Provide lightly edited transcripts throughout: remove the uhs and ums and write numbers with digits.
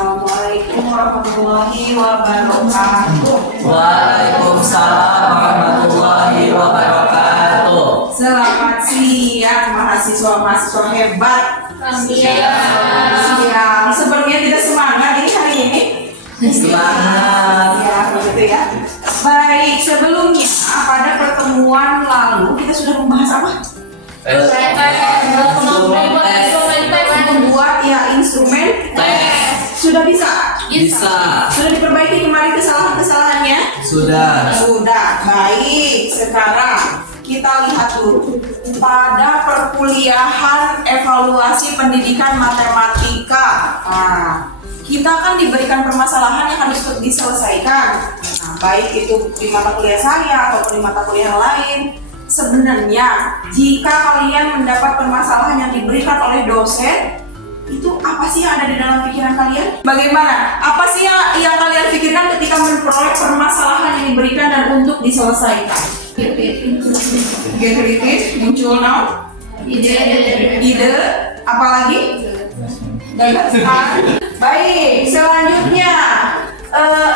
Assalamualaikum warahmatullahi wabarakatuh. Waalaikumsalam warahmatullahi wabarakatuh. Selamat siang mahasiswa-mahasiswa hebat. Siang. Sepertinya tidak semangat ini hari ini. Semangat. Ya, begitu ya. Baik, sebelumnya pada pertemuan lalu kita sudah membahas apa? Membuat ya instrumen sudah bisa? Bisa. Sudah diperbaiki kemarin kesalahan-kesalahannya? Sudah. Sudah. Baik, sekarang kita lihat dulu pada perkuliahan evaluasi pendidikan matematika. Nah, kita kan diberikan permasalahan yang harus diselesaikan. Nah, baik itu di mata kuliah saya ataupun di mata kuliah lain. Sebenarnya jika kalian mendapat permasalahan yang diberikan oleh dosen, itu apa sih yang ada di dalam pikiran kalian? Bagaimana? Apa sih yang kalian pikirkan ketika memperoleh permasalahan yang diberikan dan untuk diselesaikan? Get it? Muncul now? Ide? Apalagi? Baik, selanjutnya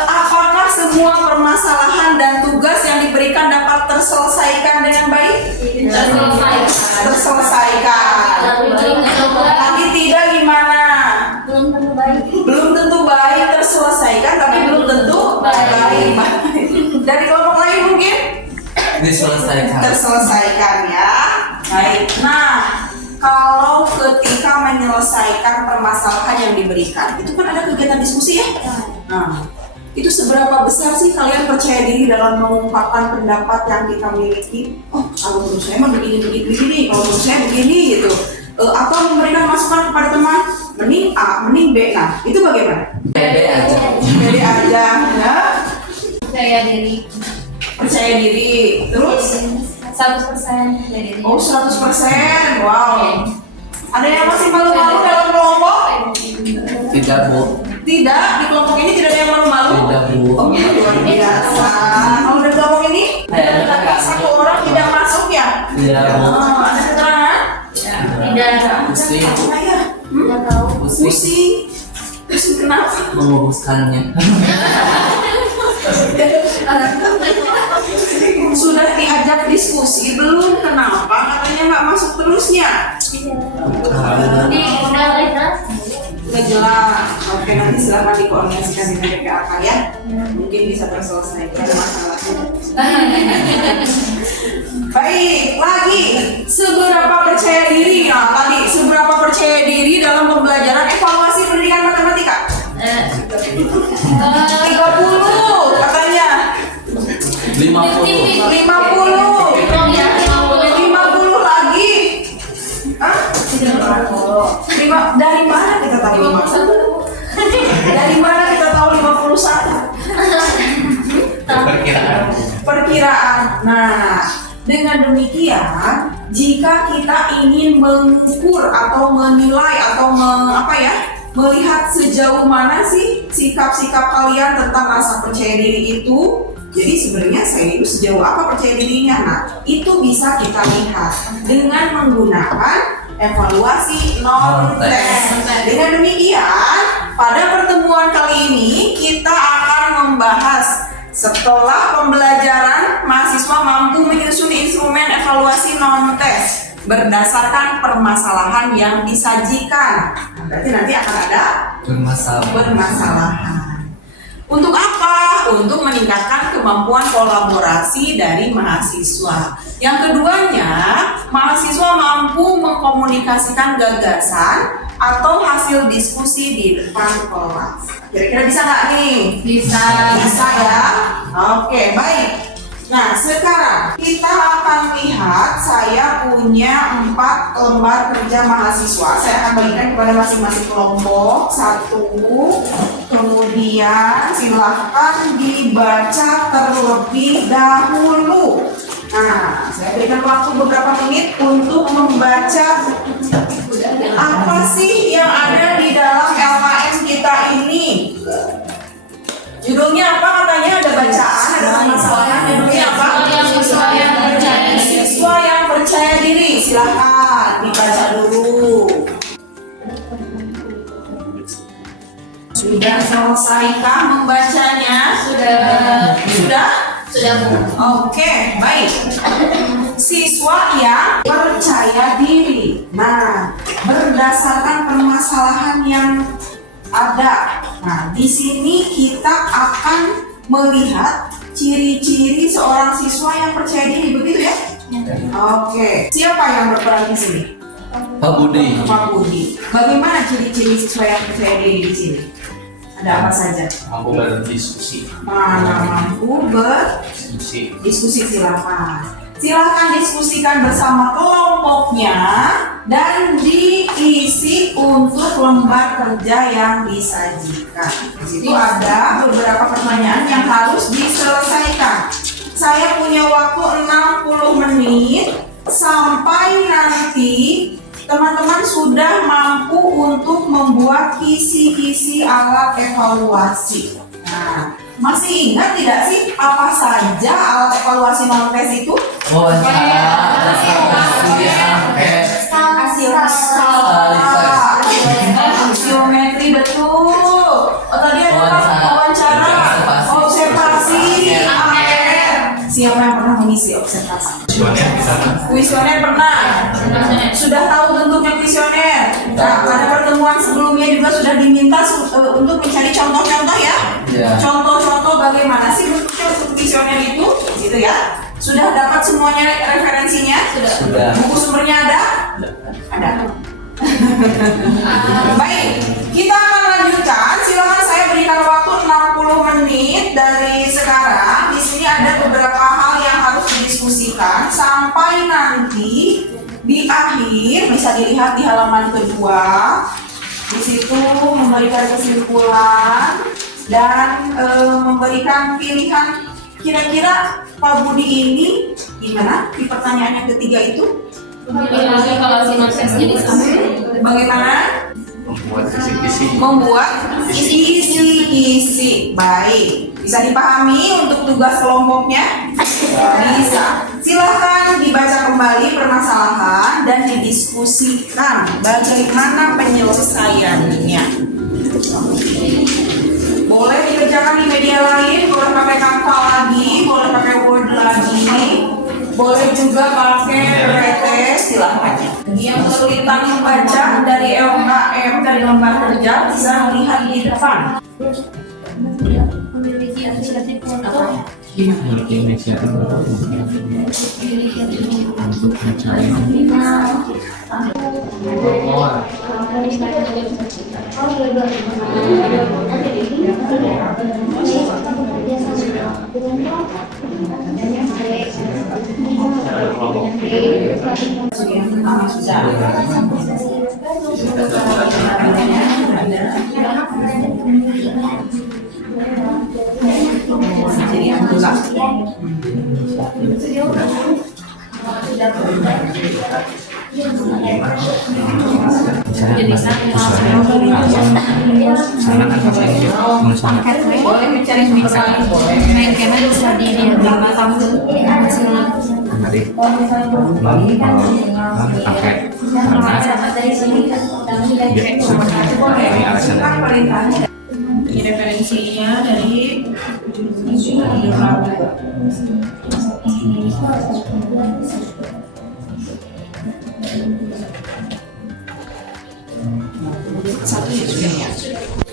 apakah semua permasalahan dan tugas yang diberikan dapat terselesaikan dengan baik? Terselesaikan. Tapi tidak gimana? Belum tentu baik terselesaikan, tapi belum tentu baik. Dari kelompok lain mungkin? Diselesaikan. Terselesaikan ya. Baik. Nah, kalau ketika menyelesaikan permasalahan yang diberikan, itu kan ada kegiatan diskusi ya? Nah, itu seberapa besar sih kalian percaya diri dalam mengungkapkan pendapat yang kita miliki? Oh, kalau menurut saya mah begini, kalau menurut saya begini gitu. Atau memberikan masukan kepada teman, mending A, mending B. Nah, itu bagaimana? Pede aja. Pede aja, ya. Percaya diri. Percaya diri. Terus? 100% dari diri. Oh, 100%. Wow. Ada yang masih malu-malu dalam kelompok? Tidak, Bu. Tidak, di kelompok ini tidak ada yang malu-malu. Tidak, Bu. Oh, luar biasa. Kalau di kelompok ini, satu orang tidak masuk ya? Tidak, Bu. Oh, ada keterangan? Tidak. Pusing. Saya Tidak tahu. pusing. Pusing kenapa? Menguruskannya. Sudah diajak diskusi, belum kenapa katanya nggak masuk terusnya? Udah jelas. Oke, nanti silahkan dikoordinasikan dengan BPAK ya. Mungkin bisa terselesaikan masalahnya. Baik, lagi seberapa percaya diri? Nah, tadi seberapa percaya diri dalam pembelajaran evaluasi pendidikan matematika? 30 katanya. 50. 50 lagi. Hah? Dari mana kita tahu 51? Dari mana kita tahu 51? Perkiraan. Nah, dengan demikian, jika kita ingin mengukur atau menilai atau melihat sejauh mana sih sikap-sikap kalian tentang rasa percaya diri itu, jadi sebenarnya saya itu sejauh apa percaya dirinya. Nah, itu bisa kita lihat dengan menggunakan evaluasi non-tes. Dengan demikian, pada pertemuan kali ini kita akan membahas setelah pembelajaran mahasiswa mampu menyusun instrumen evaluasi non-tes berdasarkan permasalahan yang disajikan. Berarti nanti akan ada permasalahan. Untuk apa? Untuk meningkatkan kemampuan kolaborasi dari mahasiswa. Yang keduanya, mahasiswa mampu mengkomunikasikan gagasan atau hasil diskusi di depan kelas. Kira-kira bisa nggak nih? Bisa. Bisa ya? Oke, baik. Nah, sekarang kita akan lihat saya punya 4 lembar kerja mahasiswa. Saya akan bagikan kepada masing-masing kelompok. 1, kemudian silahkan dibaca terlebih dahulu. Nah, saya berikan waktu beberapa menit untuk membaca apa sih yang ada di dalam LKM kita ini. Judulnya apa katanya? Ada bacaan, ada permasalahan. Judulnya apa? Siswa yang percaya diri. Silahkan dibaca dulu. Sudah selesaikah membacanya? Sudah. Sudah? Sudah, Bu. Oke, baik. Siswa yang percaya diri. Nah, berdasarkan permasalahan yang ada. Nah, di sini kita akan melihat ciri-ciri seorang siswa yang percaya diri, begitu ya? Oke. Siapa yang berperan di sini? Pak Budi. Pak Budi. Bagaimana ciri-ciri siswa yang percaya diri di sini? Ada apa saja? Mampu berdiskusi. Mana mampu berdiskusi, silakan. Silakan diskusikan bersama kelompoknya dan diisi untuk lembar kerja yang disajikan. Di situ ada beberapa pertanyaan yang harus diselesaikan. Saya punya waktu 60 menit sampai nanti teman-teman sudah mampu untuk membuat kisi-kisi alat evaluasi. Nah, masih ingat tidak sih apa saja alat evaluasi non-tes itu? Wawancara, Geometri, betul. Oh, tadi ada apa? Wawancara, observasi, angket. Siapa yang pernah mengisi observasi? Kuesioner pernah. Sudah tahu bentuknya kuesioner. Nah, pada pertemuan sebelumnya juga sudah diminta untuk mencari contoh-contoh ya. Ya. Contoh-contoh bagaimana sih bentuknya untuk kuesioner itu, gitu ya. Sudah dapat semuanya referensinya? Sudah. Buku sumbernya ada? Ada. Baik, kita akan lanjutkan. Silakan saya berikan waktu 60 menit dari sekarang. Di sini ada beberapa hal yang harus didiskusikan sampai nanti di akhir bisa dilihat di halaman kedua. Di situ memberikan kesimpulan dan memberikan pilihan. Kira-kira Pak Budi ini gimana di pertanyaan yang ketiga itu? Evaluasi non-tes jadi sama. Bagaimana? Membuat kisi-kisi. Membuat isi-isi. Baik. Bisa dipahami untuk tugas kelompoknya? Bisa. Silahkan dibaca kembali permasalahan dan didiskusikan bagaimana penyelesaiannya. Boleh dikerjakan di media lain, boleh pakai Canva lagi, boleh pakai Word lagi, boleh juga pakai PPT, silahkan. Yang kesulitan membaca dari LKM, dari lembar kerja, bisa melihat di depan. Memiliki inisiatif untuk Memiliki inisiatif untuk mencari Yang pertama sudah. Jadi yang kedua. Boleh mencari sumber lain, boleh. main kena bisa di beberapa tahun hasil pakai karena dari sini Boleh. Kan perintahnya. Ini referensinya dari satu ya.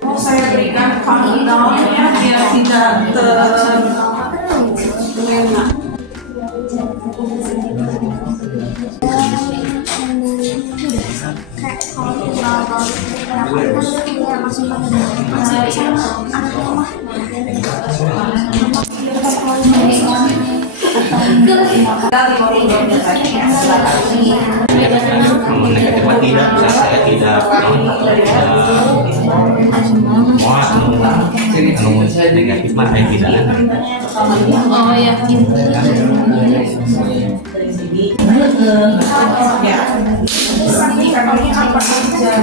Mau saya berikan countdown-nya biar tidak terlena. negatif tidak, saya tidak negatif mah saya tidak. oh yakin Ya. Indikatornya apa saja?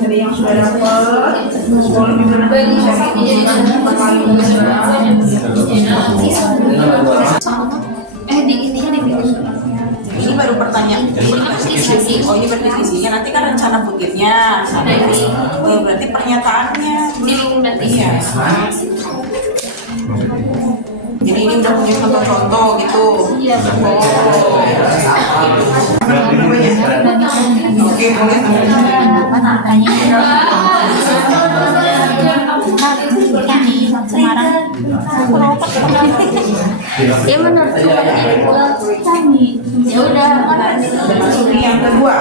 Dari yang sudah dapat, boleh juga di ininya dipilih ini baru pertanyaan. ini pasti sesi Oh ini berarti visinya, nanti kan rencana butirnya. Nah ini, oh berarti pernyataannya. Ini berarti. Iya. Jadi ini udah punya contoh-contoh gitu. Iya. Oke, boleh. Ya menurut ya udah. Ini yang kedua.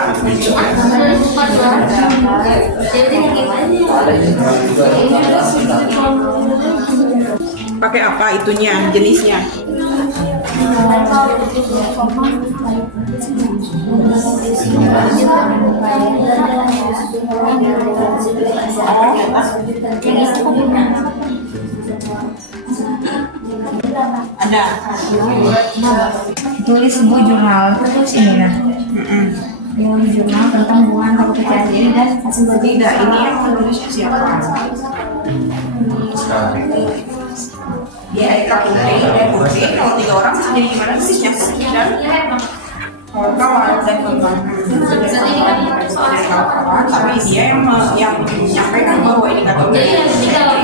Pakai apa itunya, jenisnya? Ada. Tulis sebuah jurnal terus ini kan. Yang jurnal tentang hubungan kepercayaan diri dan hasil Tidak, ini yang menulisnya siapa? Dia Eka Putri, kalau 3 orang bisa jadi gimana sih? Dan kawan dan teman. Tapi dia yang menyampaikan bahwa ini kata dari siapa?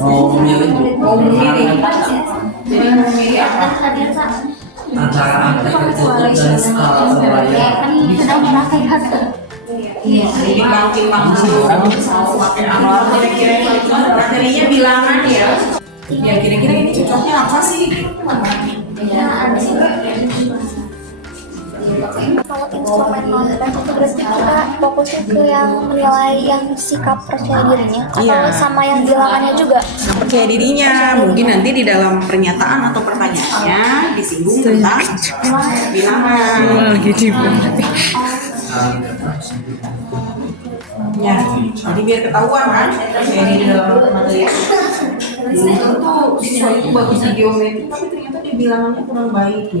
Mau memilih Jadi memilih apa? antara angka tertutup dan skala terbayar. Jadi bangkit langsung pakai amal kira-kira materinya bilangan ya. Ya kira-kira ini cocoknya apa sih? Kalau instrumen non-bank itu berarti kita fokusnya ke yang menilai yang sikap percaya dirinya atau Iya. sama yang bilangannya juga. Nah, percaya dirinya mungkin nanti di dalam pernyataan atau pertanyaannya disinggung tentang bilangan. Ya, jadi biar ketahuan kan percaya diri dalam materi. Dulu tuh siswa itu bagus di geometri, tapi ternyata di bilangannya kurang baik.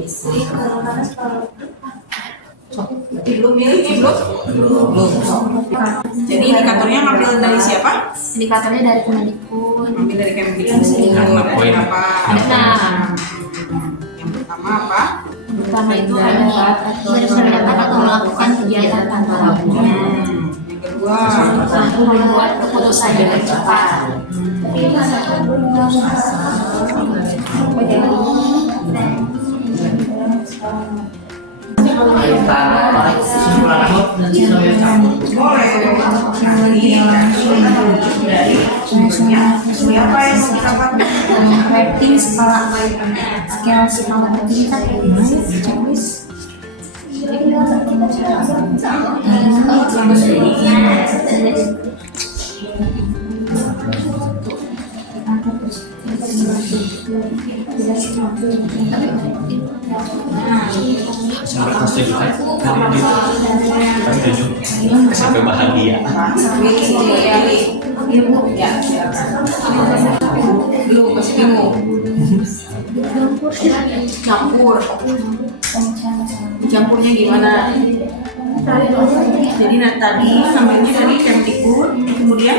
Belum milih, belum. Jadi indikatornya ngambil dari siapa? Indikatornya dari Kemendikbud. Ambil dari Kemendikbud. Poin Apa? Nah, Yang pertama apa? pertama itu ada mendapat atau melakukan kegiatan tanpa ragu. Yang kedua, Mampu membuat keputusan dengan cepat. Kesimpulan awal dan skenario campur. boleh. Dari siapa yang mendapat rating skala tingkat Sampai setuju kan? Setuju. Sampai bahagia. Ya, silakan. Belum, masih bingung. Campur. Campurnya gimana? Jadi tadi ngambilnya dari Kemdikbud, kemudian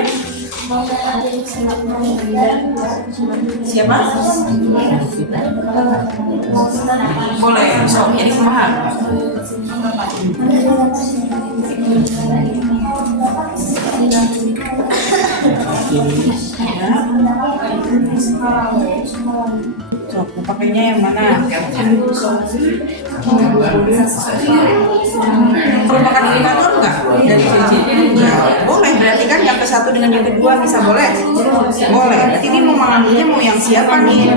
siapa? Boleh, so, jadi paham. So, pakainya yang mana? Merupakan indikator enggak dari CC? Boleh, berarti kan yang ke-1 dengan yang kedua bisa boleh? Boleh, berarti ini mau mengambilnya mau yang siapa nih?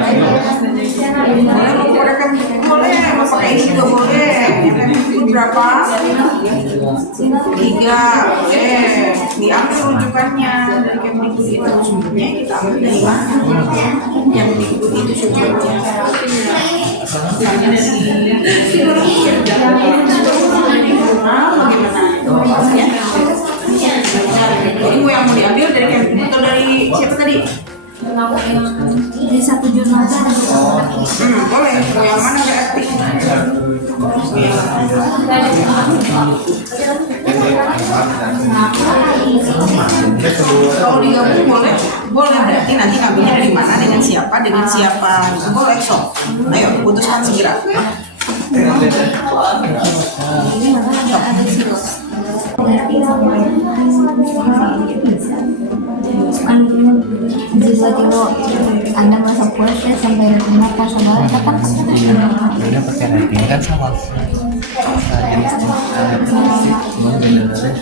Boleh mau menggunakan boleh, mau pakai ini juga boleh. Itu berapa? 3, boleh. Diambil rujukannya dari Kemdikbud itu sumbernya kita ambil dari mana? Yang Kemdikbud itu sumbernya. Ini mau yang mau diambil dari Kemdikbud atau dari siapa tadi? dari satu jurnal Boleh. Mau yang mana berarti? Kalau digabung boleh, boleh berarti nanti ngambilnya dari mana, dengan siapa, itu boleh sok. Ayo putuskan segera. Juga dulu Anda merasa puas ya sampai rumah pas saudara kapan? Udah pakai rating kan sama jenis cuma bener-bener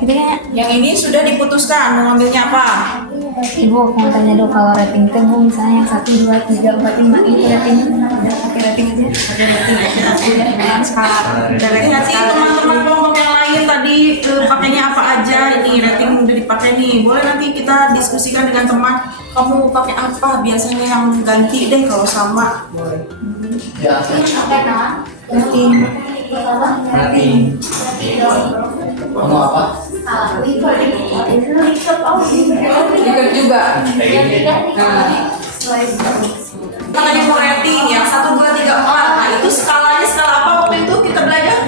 Kita kayak Yang ini sudah diputuskan mau ngambilnya apa? Ibu mau tanya dulu kalau rating itu Bu misalnya yang 1, 2, 3, 4, 5 itu ratingnya udah pakai rating aja ada rating dengan skala Jadi nanti teman-teman kelompok yang lain tadi pakainya apa aja, ini rating udah dipakai nih. Boleh nanti kita diskusikan dengan teman, kamu pakai apa biasanya yang ganti deh kalau sama. Rating. kamu apa? Ikut juga. Nah, katanya mau rating yang 1, 2, 3, 4. Nah itu skalanya skala apa waktu itu kita belajar?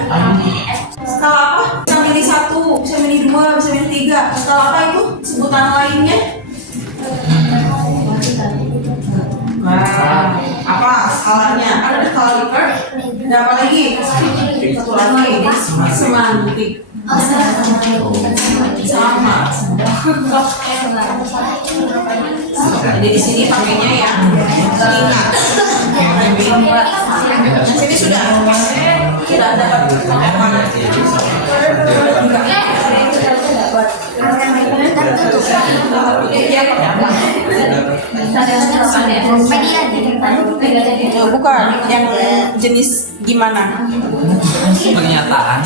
Skala apa? Bisa milih 1, bisa milih 2, bisa milih 3. Skala apa itu? Sebutan lainnya? Nah, apa skalanya? Ada skala Likert? Ada apa lagi? Satu lagi, semantik. Sama. Jadi di sini pakainya ya tingkat. Sini sudah tidak dapat bukan yang jenis gimana? Pernyataan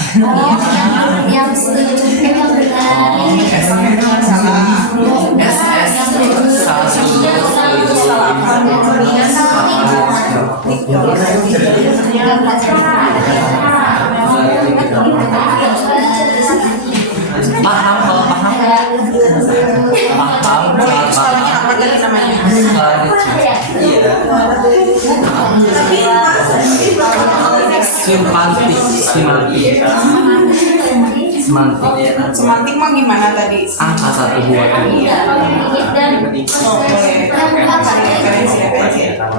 yang setuju yang benar paham kalau paham Skalanya apa tadi namanya? semantik Semantik mah gimana tadi? angka 1, 2, 3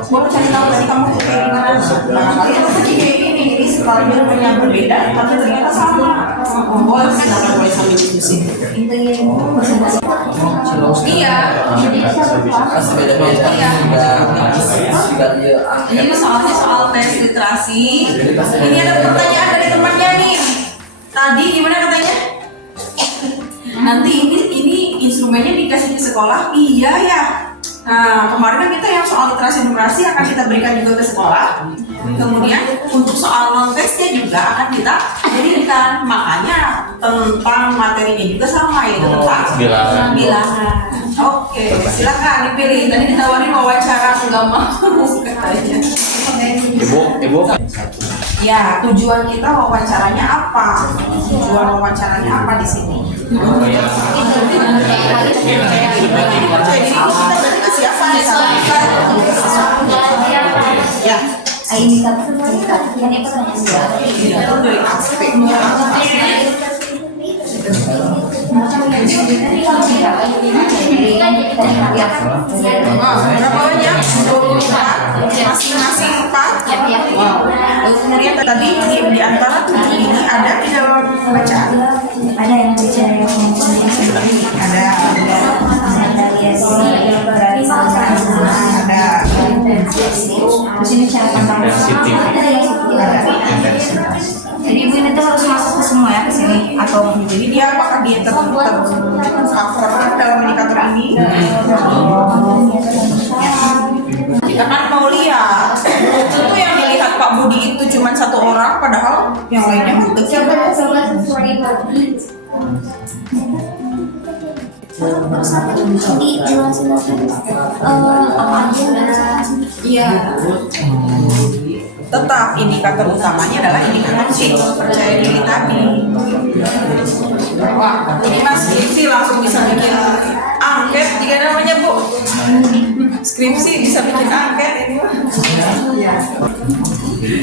Boleh cari tahu tadi kamu tuh kayak gimana? Nah, kalian tadi kayak gini, ini skalanya yang berbeda, tapi ternyata sama. Boleh silakan boleh sambil diskusi. Iya. Ini masalahnya soal tes literasi. Ini ada pertanyaan dari temannya nih. Tadi gimana katanya? Nanti ini instrumennya dikasih di sekolah. Iya ya. Nah, kemarin kan kita yang soal literasi numerasi akan kita berikan juga ke sekolah. Kemudian untuk soal non tesnya juga akan kita berikan. Makanya tentang materinya juga sama yaitu tentang bilangan. Oke, silakan dipilih. Tadi ditawarin wawancara nggak mau katanya. Ibu Ya, tujuan kita wawancaranya apa? Tujuan wawancaranya apa di sini? Jadi kita berarti ke siapa nih? Ya, ini kan yang itu dari aspek. Berapa banyak? 24, masing-masing 4. Wow. Kemudian tadi di antara 7 ini ada di dalam bacaan. ada yang bicara yang Ada di sini cara tentang jadi ibu ini tuh harus masuk ke semua ya ke sini atau jadi dia apakah dia tercover dalam indikator ini? Kita kan mau lihat. Tentu yang dilihat Pak Budi itu cuma 1 orang, padahal yang lainnya bentuknya dijelasin apa aja iya. Tetap indikator utamanya adalah indikator C, percaya diri tadi. Wah, ini mas skripsi langsung bisa bikin angket jika namanya Bu. Skripsi bisa bikin angket ini mah. Emang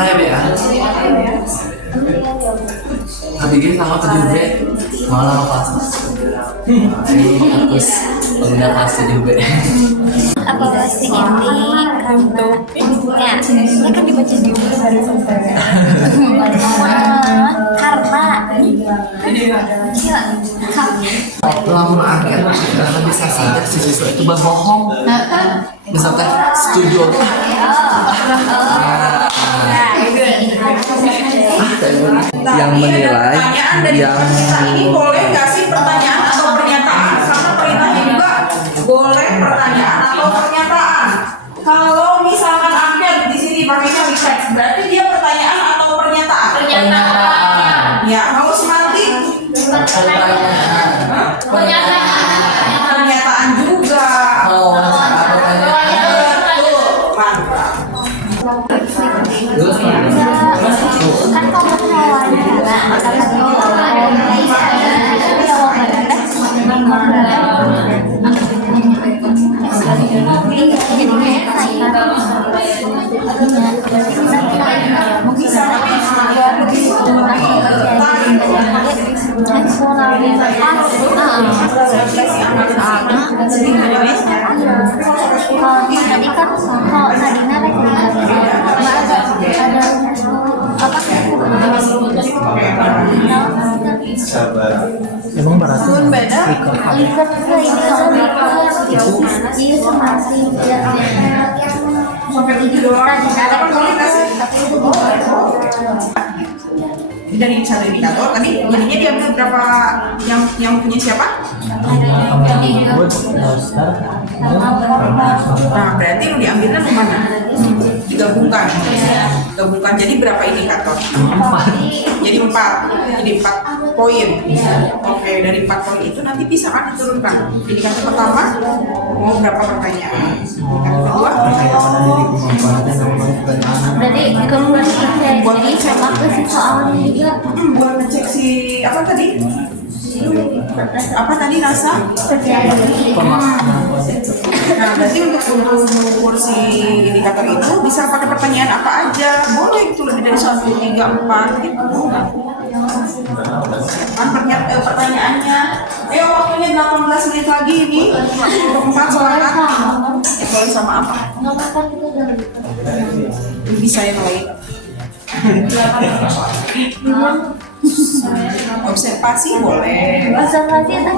ada ya? Nanti gini sama 7B malah kelas. Terus pengguna kelas 7B. Evaluasi ini ya, ini kan dibaca dulu dari karena Lamun angket karena bisa saja si siswa itu berbohong. Misalkan setuju. Yang menilai Pertanyaan dari yang peserta ini boleh nggak sih pertanyaan atau pernyataan? Karena perintahnya juga boleh pertanyaan atau pernyataan. Kalau misalkan angket di sini pakainya research, berarti dia pertanyaan atau pernyataan? Pernyataan. Ya, kalau semantik pernyataan juga. Kalau Betul, mantap. terus kan kalau wawancara tadi kan kalau Nadina emang berarti lihat ke ini kalau iya semasi Sampai 7 doang. tapi itu Dari satu indikator tadi jadinya diambil berapa yang punya siapa? Nah, berarti yang diambilnya mana? Digabungkan. Gabungkan jadi berapa indikator? Jadi 4 poin. Oke, dari 4 poin itu nanti bisa kan diturunkan. Indikator pertama mau berapa pertanyaan? Indikator kedua berarti kemudian buat jadi ngecek sama ke si soalnya juga buat ngecek si apa tadi? Apa tadi rasa? percaya diri. Nah, berarti untuk mengukur si indikator itu bisa pakai pertanyaan apa aja, boleh itu lebih dari 1, 3, 4 gitu. Kan pertanyaannya, waktunya 18 menit lagi ini, 4 semangat. Boleh sama apa? Bisa yang lain. Observasi boleh. Observasi itu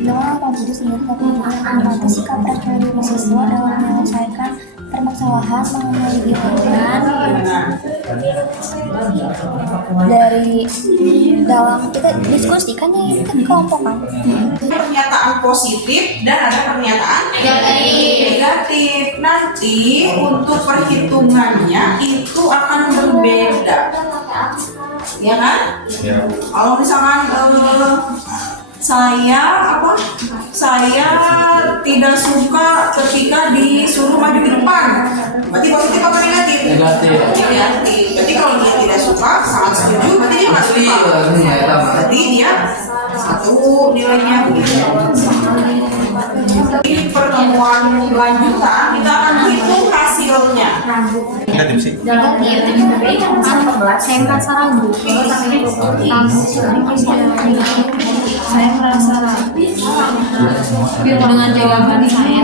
dalam kampus sendiri tapi mengamati sikap percaya diri siswa dalam menyelesaikan permasalahan mengenai lingkungan dari dalam kita diskusikan ya ini kan kelompok kan. Pernyataan positif dan ada pernyataan negatif. Nanti untuk perhitungannya itu akan berbeda, ya kan? Kalau misalkan saya tidak suka ketika disuruh maju ke depan, berarti positif apa negatif? Negatif. Negatif. Berarti kalau dia tidak suka, sangat setuju, berarti dia nggak suka. Berarti dia 1 nilainya. Ini pertemuan lanjutan kita akan hitung hasilnya. Saya merasa ragu. Saya merasa ragu dengan jawaban saya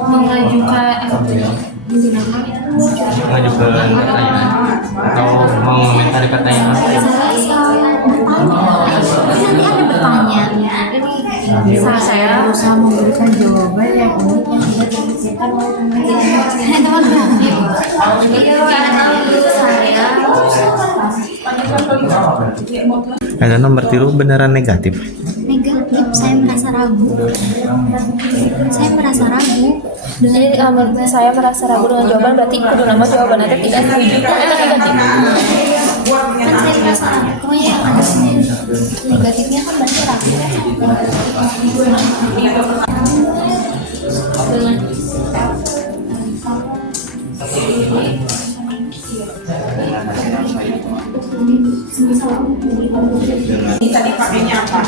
mengajukan pertanyaan atau mau komentari pertanyaan saya berusaha memberikan jawaban yang unik yang tidak terpikirkan oleh teman-teman. Karena saya Ada nomor tiru beneran negatif. Negatif, saya merasa ragu. Saya merasa ragu. Jadi saya merasa ragu dengan jawaban, berarti kudu nama jawaban nanti tidak setuju. Itu negatif. Kan saya merasa ragu. Oh ya, ada negatifnya kan berarti ragu. Kita dipakainya apa?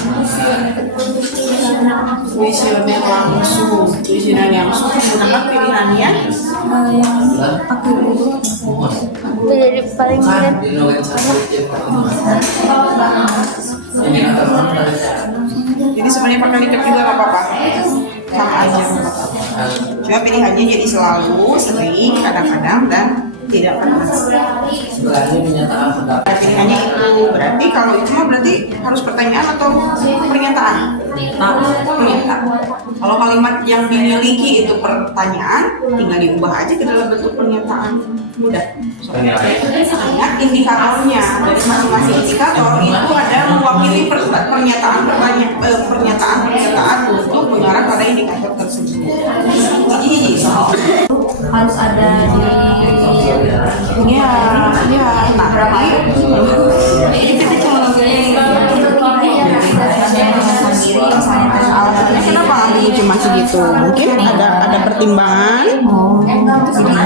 Kuesioner langsung. Kuesioner langsung menggunakan pilihannya. Yang pakai dulu. Itu jadi paling mirip. Jadi sebenarnya pakai lipat juga nggak apa-apa. Sama aja. Cuma pilihannya jadi selalu, sering, kadang-kadang, dan tidak pernah. Pilihannya itu berarti kalau itu mah berarti harus pertanyaan atau pernyataan? Pernyataan. Kalau kalimat yang dimiliki itu pertanyaan, tinggal diubah aja ke dalam bentuk pernyataan. Mudah. Ingat indikatornya dari masing-masing indikator itu ada mewakili pernyataan untuk mengarah pada indikator tersebut. Jadi Harus ada di nah alasannya kenapa ambil cuma segitu? Mungkin ada pertimbangan.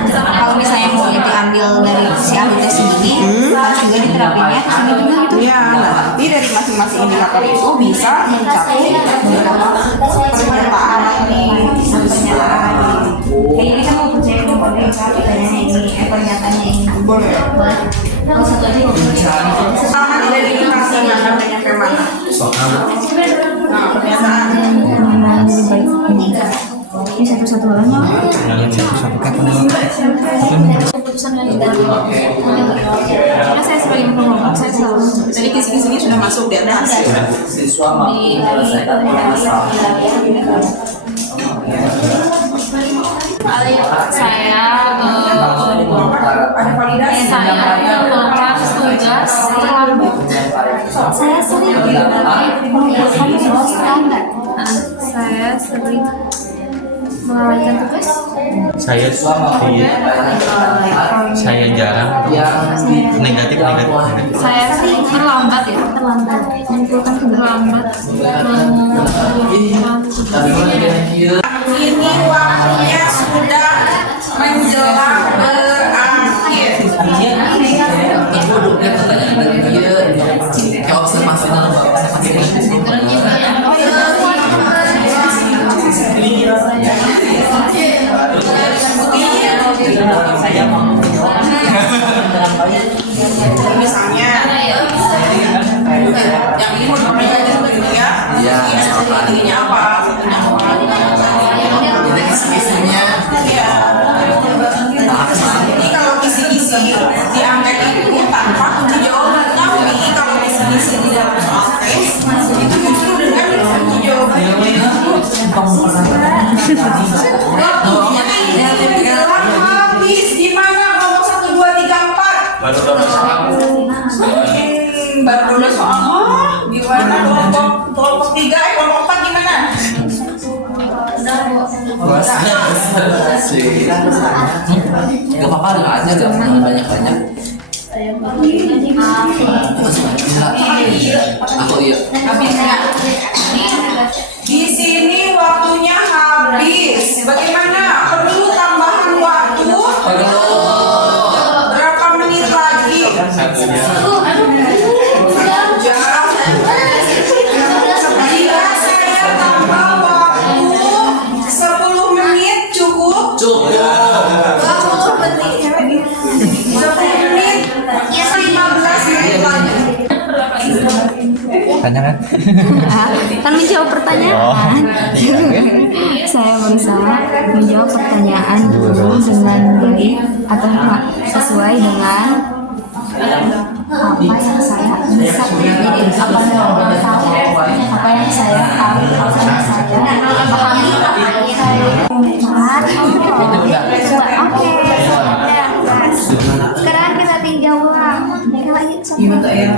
Kalau misalnya mau diambil dari si ahli tes ini, harus juga diterapinnya ke sini juga gitu. Ya, nanti dari masing-masing indikator itu bisa mencakup beberapa pernyataan Kayak ini kan mau percaya kepada pertanyaannya ini, pernyataannya ini. boleh. Kalau satu aja mau percaya. Sama tidak dikasih akan nyampe mana? Nah, pernyataan. Ini satu-satu aja. keputusan lanjutan. Karena saya sebagai pengomong, saya selalu Tadi kisi-kisinya sudah masuk di atas. melepas tugas terlambat. Saya sering mengerjakan tugas terlambat. Saya sering melalaikan tugas. Saya jarang. Negatif. Saya sering terlambat ya. Terlambat mengumpulkan tugas. Ini waktunya sudah menjelang berakhir. Duduknya pertanyaan dari dia, kayak observasi dalam Misalnya, yang ini mau dipertanyakan dari dia. Iya, Ini apa? ini kisi-kisinya. Jadi kalau kisi-kisi diangkat itu tanpa kunci jawaban, tapi kalau kisi-kisi di dalam soal tes itu justru dengan kunci jawaban. Habis gimana ngomong 1, 2, 3, 4? Baru 12 soal. Gimana kelompok 3, kelompok 4 gimana? Gak apa-apa, nggak aja, jangan banyak-banyak. Aku iya. Di sini waktunya habis. Bagaimana? Perlu tambahan waktu? Berapa menit lagi? Jika saya tambah waktu 10 menit cukup? 10 menit, 15 menit lagi. Tanya kan? Kan menjawab pertanyaan. Saya berusaha menjawab pertanyaan dulu dengan baik atau sesuai dengan apa yang saya bisa jadi apa yang saya tahu, apa yang saya pahami. Oke. Sekarang kita tinjau ulang. Gimana ya?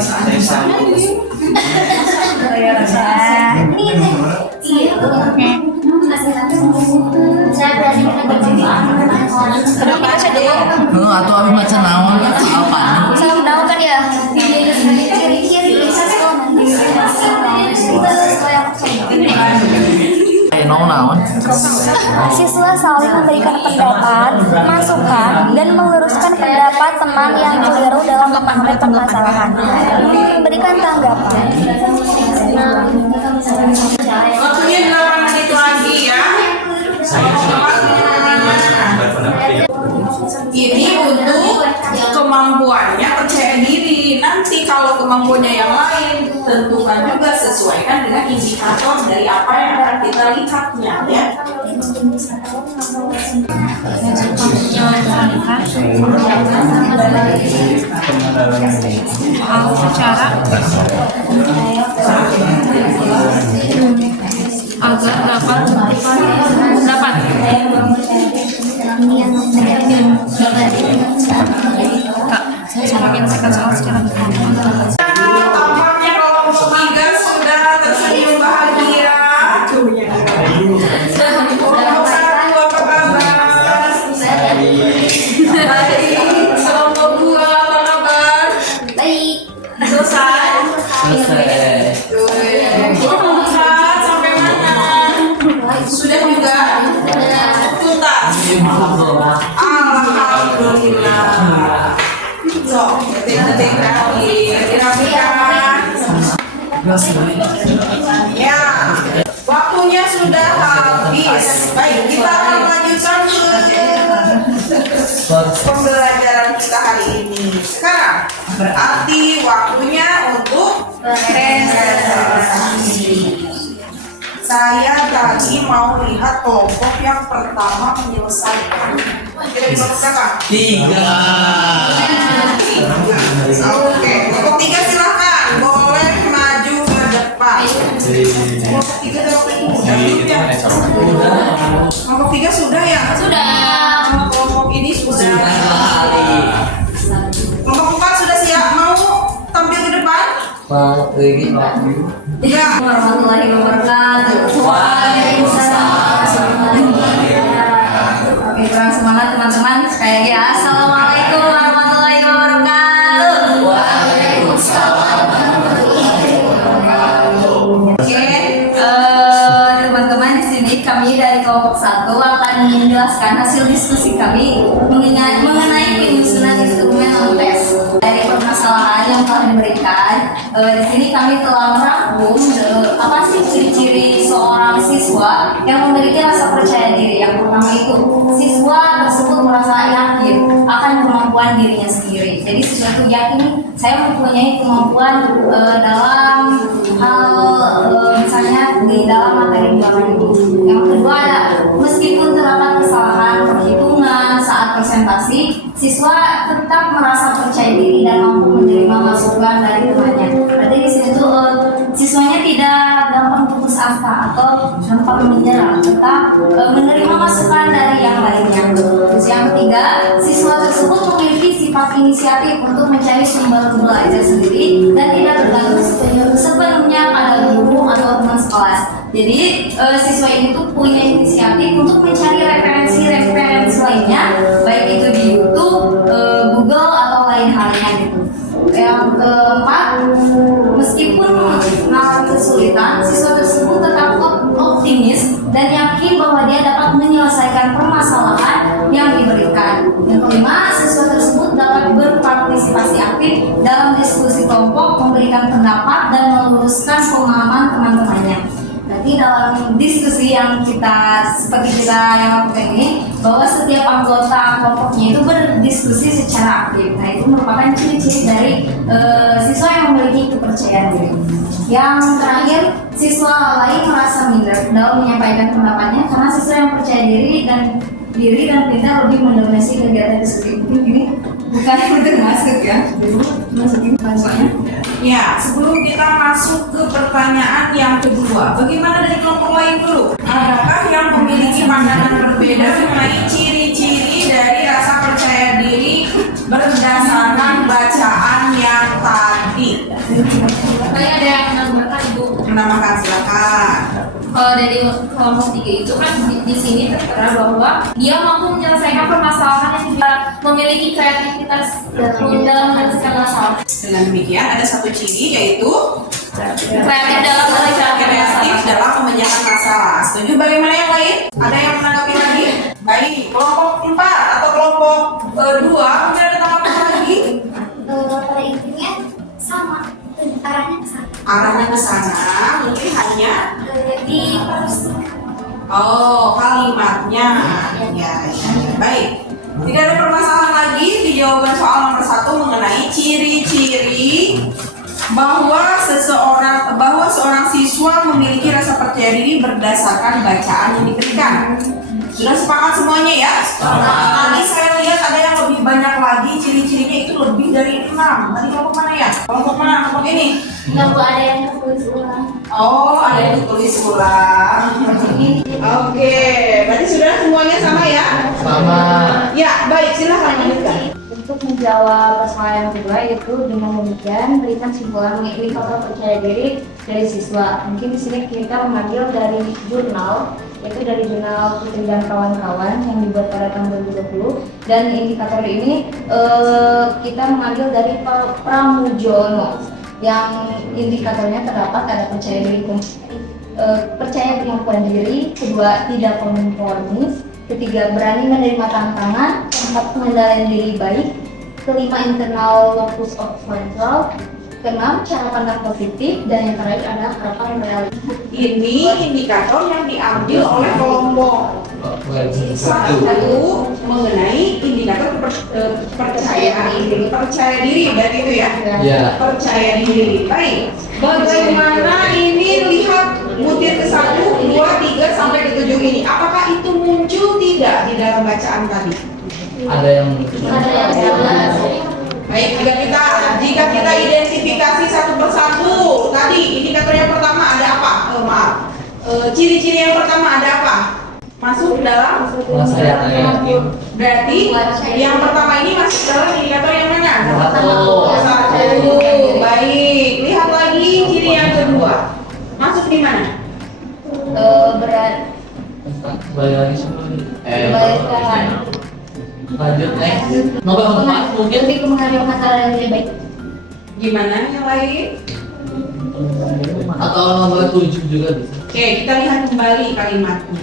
Atau abi baca naon apa? Salah tahu kan ya? Ciri-ciri siswa Naon. Siswa saling memberikan pendapat, masukan, dan meluruskan pendapat teman yang keliru dalam menghadapi permasalahan. Memberikan tanggapan. Waktunya 8 menit lagi ya. Ini untuk kemampuannya percaya diri. Nanti kalau kemampuannya yang lain, tentukan juga sesuaikan dengan indikator dari apa yang akan kita lihatnya ya. Secara agar dapat saya menyelesaikan soal secara Tampaknya kelompok 3 sudah tersenyum bahagia. Kelompok 1 apa kabar? Baik. Kelompok 2 apa kabar? Baik. Selesai? Kelompok 4 sampai mana? Sudah juga? Tuntas? Alhamdulillah. So, detik-detik terakhir dirapikan. Ya, waktunya sudah habis. Baik, kita akan lanjutkan ke pembelajaran kita hari ini. Sekarang berarti waktunya untuk presentasi. Saya tadi mau lihat kelompok yang pertama menyelesaikan. Kira-kira kelompok berapa? 3. Oke, kelompok 3 silahkan. Boleh maju ke depan. Kelompok 3 udah waktu itu. Kelompok 3 sudah ya? Sudah. Kelompok ini sudah. Kelompok 4 sudah siap mau tampil ke depan? Ya. warahmatullahi wabarakatuh. Waalaikumsalam. Oke, kurang semangat teman-teman. Sekali lagi assalamualaikum warahmatullahi wabarakatuh. Oke, teman-teman, di sini kami dari kelompok 1 akan menjelaskan hasil diskusi kami mengenai penyusunan instrumen tes dari permasalahan yang telah diberikan. Di sini kami telah merangkum apa sih ciri-ciri seorang siswa yang memiliki rasa percaya diri. Yang pertama itu, siswa tersebut merasa yakin akan kemampuan dirinya sendiri. Jadi siswa itu yakin saya mempunyai kemampuan dalam hal misalnya di dalam materi belakangan itu. Yang kedua ada, meskipun terdapat kesalahan perhitungan saat presentasi, siswa tetap merasa percaya diri dan mampu menerima masukan dari temannya. Berarti di sini tuh siswanya tidak gampang putus asa atau gampang menyerah, tetap menerima masukan dari yang lainnya. Terus yang ketiga, siswa tersebut memiliki sifat inisiatif untuk mencari sumber belajar sendiri dan tidak bergantung sepenuhnya pada guru atau teman sekelas. Jadi siswa ini tuh punya inisiatif untuk mencari referensi lainnya, baik itu di YouTube, Google atau lain halnya gitu. Yang keempat, meskipun mengalami kesulitan, siswa tersebut tetap optimis dan yakin bahwa dia dapat menyelesaikan permasalahan yang diberikan. Yang kelima, siswa tersebut dapat berpartisipasi aktif dalam diskusi kelompok, memberikan pendapat dan meluruskan pemahaman teman-temannya. Jadi dalam diskusi yang seperti kita yang lakukan ini, bahwa setiap anggota kelompoknya itu berdiskusi secara aktif. Nah, itu merupakan ciri-ciri dari siswa yang memiliki kepercayaan diri. Yang terakhir, siswa lain merasa minder dalam menyampaikan pendapatnya karena siswa yang percaya diri dan pintar lebih mendominasi kegiatan diskusi. Ini bukan untuk masuk ya, masukin bahasanya. Ya, sebelum kita masuk ke pertanyaan yang kedua, bagaimana dari kelompok lain dulu? Adakah yang memiliki pandangan berbeda mengenai ciri-ciri dari rasa percaya diri berdasarkan bacaan yang tadi? Saya ada yang menambahkan, Ibu. Menambahkan, silakan. Kalau dari kelompok 3 itu kan di sini tertera bahwa dia mampu menyelesaikan permasalahan yang juga memiliki kreativitas dalam menyelesaikan masalah. Dengan demikian ada satu ciri yaitu Kreatif dalam menyelesaikan kreatif masalah. dalam memecahkan masalah. Setuju? Bagaimana yang lain? Ada yang menanggapi lagi? Baik, kelompok 4 atau kelompok 2 mungkin ada tanggapan lagi? Pada intinya sama, arahnya ke sana. Arahnya ke sana mungkin hanya Di oh kalimatnya. Ya. Baik. Tidak ada permasalahan lagi di jawaban soal nomor 1 mengenai ciri-ciri bahwa seorang siswa memiliki rasa percaya diri berdasarkan bacaan yang diberikan. Sudah sepakat semuanya ya? Tadi saya lihat ada yang lebih banyak lagi, ciri-cirinya itu lebih dari 6. Tadi kelompok mana ya? Kelompok mana? Kelompok ini? nggak ada yang tertulis ulang. Oh, ada yang ditulis ulang. Oke, berarti sudah semuanya sama ya? Sama. Ya, baik, silahkan lanjutkan. Untuk menjawab persoalan yang kedua yaitu dengan demikian berikan simpulan mengenai faktor percaya diri dari siswa. Mungkin di sini kita mengambil dari jurnal, yaitu dari jurnal Putri dan Kawan-Kawan yang dibuat pada tahun 2020, dan indikator ini kita mengambil dari Pramujono yang indikatornya terdapat ada percaya diri, percaya kemampuan diri, kedua tidak konformis, ketiga berani menerima tantangan, keempat pengendalian diri baik, kelima internal locus of control, keenam cara pandang positif, dan yang terakhir adalah harapan realistis. Ini indikator yang diambil oleh kelompok 1 mengenai indikator percaya diri, berarti itu ya? Ya. Percaya diri. Baik. Bagaimana ini lihat butir ke 1, 2, 3 sampai ke 7 ini? Apakah itu muncul tidak di dalam bacaan tadi? Ada yang Ada yang jelas. Baik, jika kita identifikasi satu persatu, tadi indikator yang pertama ada apa? Ciri-ciri yang pertama ada apa? Masuk dalam? saya yakin. Berarti yang pertama ini masuk dalam indikator yang mana? Satu. Satu. Baik, lihat lagi ciri yang kedua. Masuk di mana? Berat, Balik lagi sebelum kebaikan, lanjut next. Nomor 4 mungkin. lebih ke mengambil masalah yang lebih baik. Gimana yang lain? Atau nomor 7 juga bisa. Oke, kita lihat kembali kalimatnya.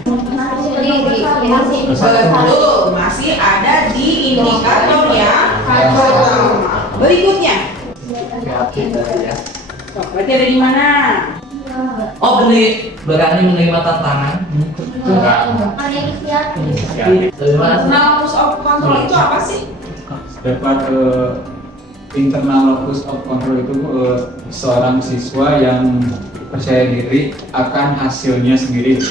Betul. Masih ada di indikator yang pertama. Berikutnya. Oh, berarti ada di mana? Oh, berani menerima tantangan. Dari mana? Internal locus of control itu apa sih? Dapat internal locus of control itu seorang siswa yang percaya diri akan hasilnya sendiri.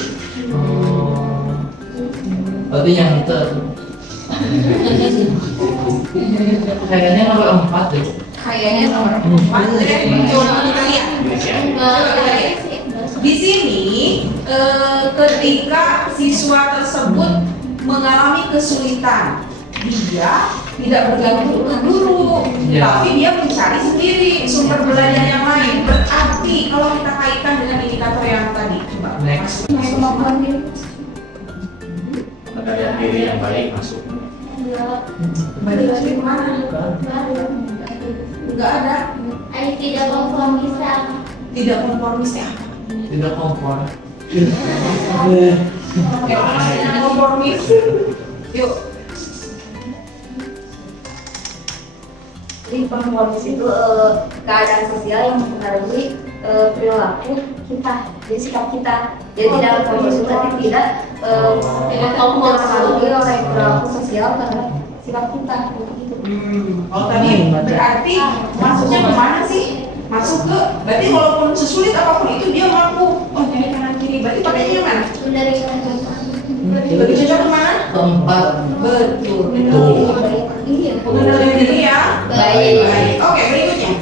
Berarti yang itu. Kayaknya nomor 4 deh. Kayaknya nomor Coba kita lihat. Di sini ketika siswa tersebut mengalami kesulitan, dia tidak bergantung ke guru, Ya. tapi dia mencari sendiri sumber belajar yang lain. Berarti kalau kita kaitkan dengan indikator yang tadi, coba. Next. kemampuan diri. Pengendalian diri yang baik masuk. Balik lagi kemana? Enggak ada. Tidak konformistan. Tidak konformis ya? Tidak kompor. Oke, tidak konformis. Yuk. Jadi konformis itu keadaan sosial yang mempengaruhi perilaku kita, jadi sikap kita. Jadi tidak konformis itu berarti tidak mempengaruhi oleh perilaku sosial karena sikap kita. Gitu. Kalau tadi berarti masuknya kemana sih? Masuk ke, berarti walaupun sesulit apapun itu dia mampu. Oh, dari kanan kiri. Berarti pakainya yang mana? Dari Lebih cocok kemana? Keempat. Betul. Iya. Pengendalian diri ya. Baik. Oke, berikutnya.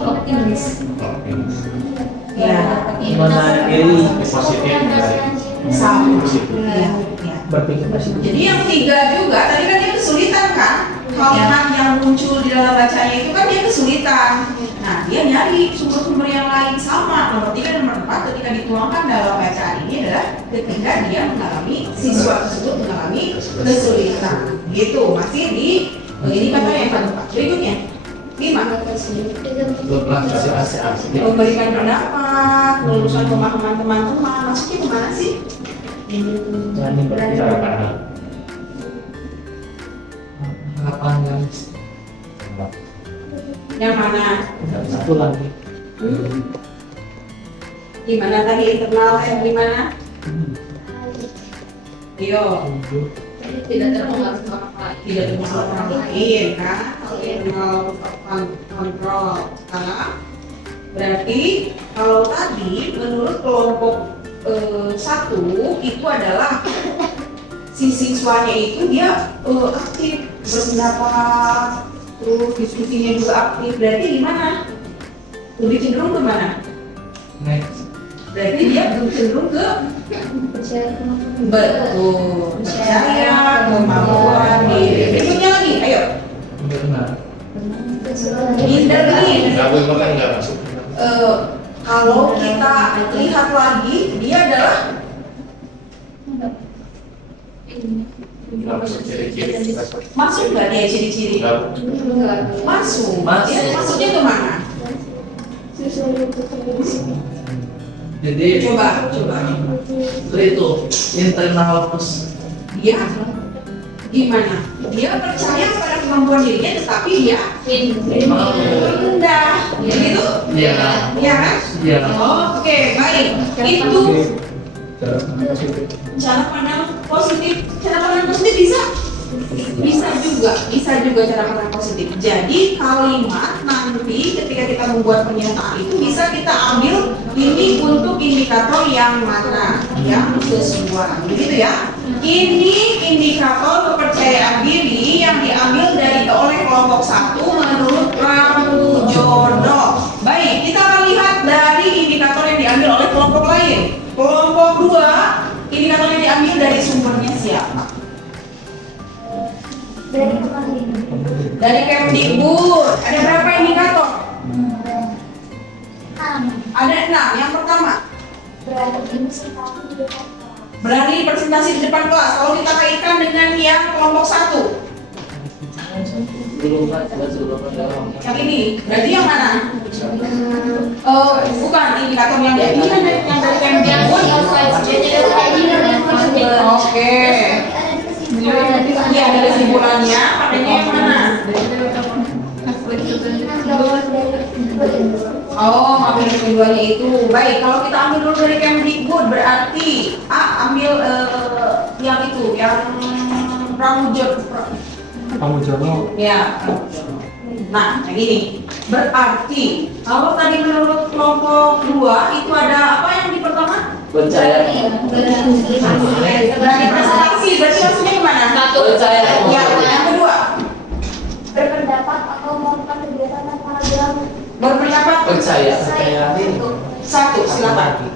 Optimis. Ya. Menarik diri positif. Sama. Positif. Ya. Berpikir positif. Jadi yang 3 juga, tadi kan dia kesulitan kan? Kalimat yang muncul di dalam bacanya itu kesulitan. Nah, dia nyari sumber-sumber yang lain sama. Nomor 3 dan nomor 4 ketika dituangkan dalam bacaan ini adalah ketika dia siswa tersebut mengalami kesulitan. Gitu, masih di ini kata yang keempat. Berikutnya 5. Memberikan pendapat, meluruskan pemahaman teman-teman. Maksudnya kemana sih? Harapan Yang mana? satu lagi. Gimana tadi internal yang gimana? Yo, Tidak terpengaruh apa. tidak termasuk orang lain kan? Internal kontrol. Nah, berarti kalau tadi menurut kelompok 1 itu adalah si siswanya itu dia aktif berpendapat, terus diskusinya juga aktif. Berarti gimana? Lebih cenderung ke mana? Next. Berarti dia cenderung ke betul, percaya kemampuan diri. Berikutnya lagi, ayo. Benar. Minder nih. nggak masuk. Kalau kita lihat lagi, dia adalah masuk nggak dia ciri-ciri? Masuk. Dia masuknya ke mana? Jadi Coba. itu internal locus. Dia gimana? Dia percaya pada kemampuan dirinya, tetapi dia rendah. Gitu? Iya. Iya kan? Iya. Oke, baik. Itu Cara pandang positif. cara pandang positif bisa juga cara pandang positif. Jadi kalimat nanti ketika kita membuat pernyataan itu bisa kita ambil ini untuk indikator yang mana yang sesuai, begitu ya. Ini indikator kepercayaan diri yang diambil oleh kelompok 1 menurut Pramujono. Baik, kita akan lihat dari indikator yang diambil oleh kelompok lain. Kelompok 2, indikator yang diambil dari sumbernya siapa? Dari Kemdikbud. Ada berapa indikator? Ada 6. Yang pertama, berani presentasi di depan kelas. Kalau kita kaitkan dengan yang kelompok 1, yang ini, berarti yang mana? Bukan indikator yang diambil kan yang dari Kemdikbud. Oke. Iya, ada kesimpulannya. Padanya yang mana? Oh, ambil keduanya itu. Baik, kalau kita ambil dulu dari Kemdikbud berarti ambil yang itu, yang Pramujono. Ya. Nah, yang ini. Berarti kalau tadi menurut kelompok 2 itu ada apa yang di pertama? Percaya. Berani presentasi, berarti maksudnya gimana? Percaya. Ya, yang kedua. Berpendapat atau melakukan kegiatan tanpa ragu-ragu. Berpendapat. Percaya. Satu, silakan.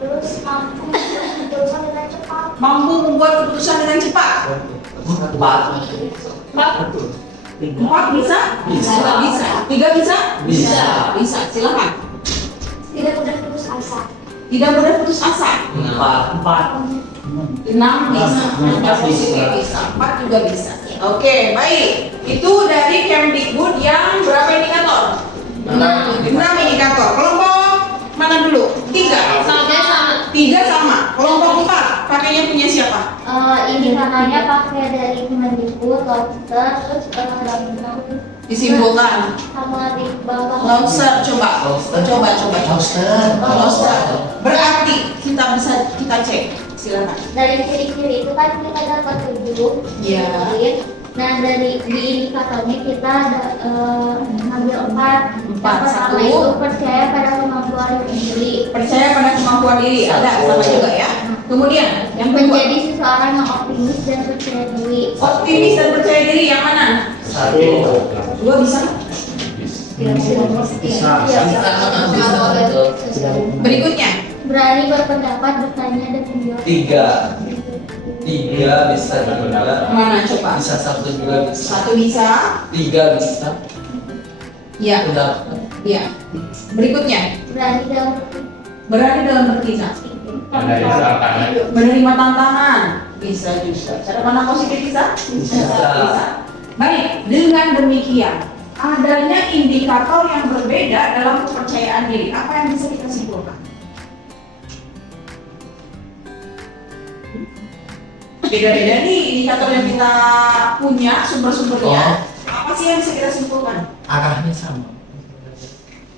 Terus mampu keputusan dengan cepat. Mampu membuat keputusan dengan cepat. 4 bisa? Bisa. 3 bisa? Bisa. Silakan. Tidak mudah putus asa. Tidak mudah putus asa. 6 bisa. 4 bisa. 4 juga bisa. Oke, baik. Itu dari Kemdikbud yang berapa indikator? 6 indikator. Kelompok mana dulu? 3. Tiga sama. Kelompok 4 pakainya punya siapa? Indikatornya pakai dari Kemendikbud, Lobster, terus Disimpulkan. sama di bawah. Lobster, coba. Lobster. Berarti kita bisa cek. Silakan. Dari ciri-ciri itu kan kita dapat 7. Iya. Nah dari di indikatornya kita ada ngambil 4. Yang pertama 1. itu percaya pada kemampuan diri. Percaya pada kemampuan diri. Ada sama juga ya. Kemudian yang kedua, Menjadi seseorang yang optimis dan percaya diri. optimis dan percaya diri yang mana? 2 bisa? Berikutnya, Berani berpendapat, bertanya dan menjawab. 3 bisa juga. mana coba? Bisa 1 juga bisa. 1 bisa. 3 bisa. Iya. Udah. Iya. Berikutnya, berani dalam bertindak. Menerima tantangan. Bisa juga. Cara mana positif bisa? Bisa. Baik, dengan demikian adanya indikator yang berbeda dalam kepercayaan diri. Apa yang bisa kita simpulkan? Beda-beda nih indikator yang kita punya, sumber-sumbernya. Apa sih yang bisa kita simpulkan? Arahnya sama.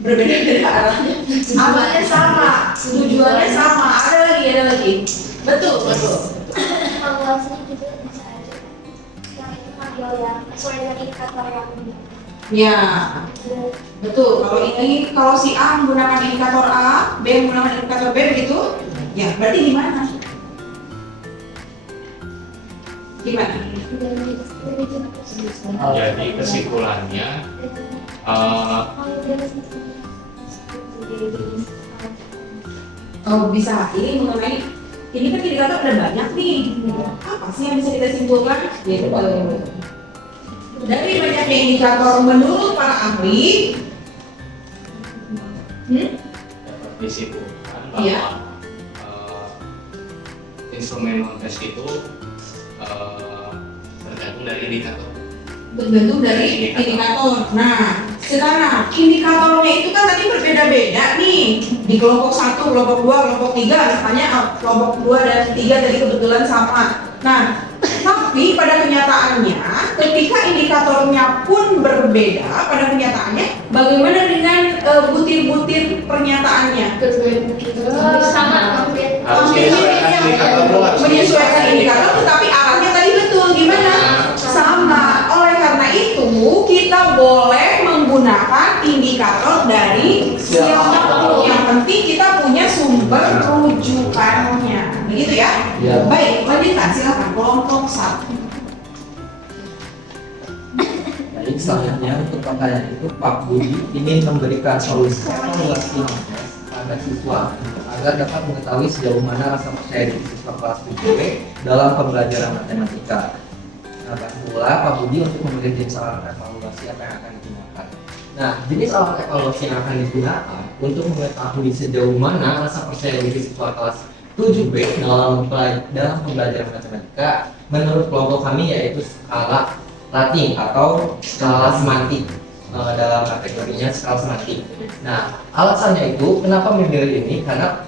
Berbeda-beda arahnya. Arahnya sama, tujuannya sama. Ada lagi. Betul. Evaluasinya juga bisa aja. Yang ini panggil yang sesuai dengan indikator yang Ya, betul. Kalau si A menggunakan indikator A, B menggunakan indikator B begitu, ya berarti gimana? Gimana? Jadi kesimpulannya Oh bisa. Ini mengenai ini kan indikator ada banyak nih. Apa sih yang bisa kita simpulkan? Gitu. Dari banyaknya indikator menurut para ahli, dapat disimpulkan bahwa Iya. instrumen non-tes itu tergantung dari indikator. tergantung dari indikator. Nah, sekarang indikatornya itu kan tadi berbeda-beda nih. Di kelompok 1, kelompok 2, kelompok 3, misalnya kelompok 2 dan 3 tadi kebetulan sama. Nah, tapi pada kenyataannya ketika indikatornya pun berbeda, pada kenyataannya bagaimana dengan butir-butir pernyataannya? Sama. Harus menyesuaikan indikator lu, harus Menyesuaikan indikator, tetapi arahnya tadi betul gimana? Sama. Oleh karena itu kita boleh menggunakan indikator dari siapapun. Yang penting kita punya sumber rujukannya. Begitu ya? Ya. Baik, lanjutkan silakan kelompok 1. Baik, selanjutnya untuk pertanyaan itu Pak Budi ingin memberikan solusi evaluasi pada siswa agar dapat mengetahui sejauh mana rasa percaya diri siswa kelas 7B dalam pembelajaran matematika. Nah, pula Pak Budi untuk memilih jenis alat evaluasi apa yang akan digunakan. Nah, jenis alat evaluasi yang akan digunakan untuk mengetahui sejauh mana rasa percaya diri siswa kelas 7B dalam pembelajaran matematika menurut kelompok kami yaitu skala rating atau skala semantik. Dalam kategorinya skala semantik. Nah, alasannya itu kenapa memilih ini karena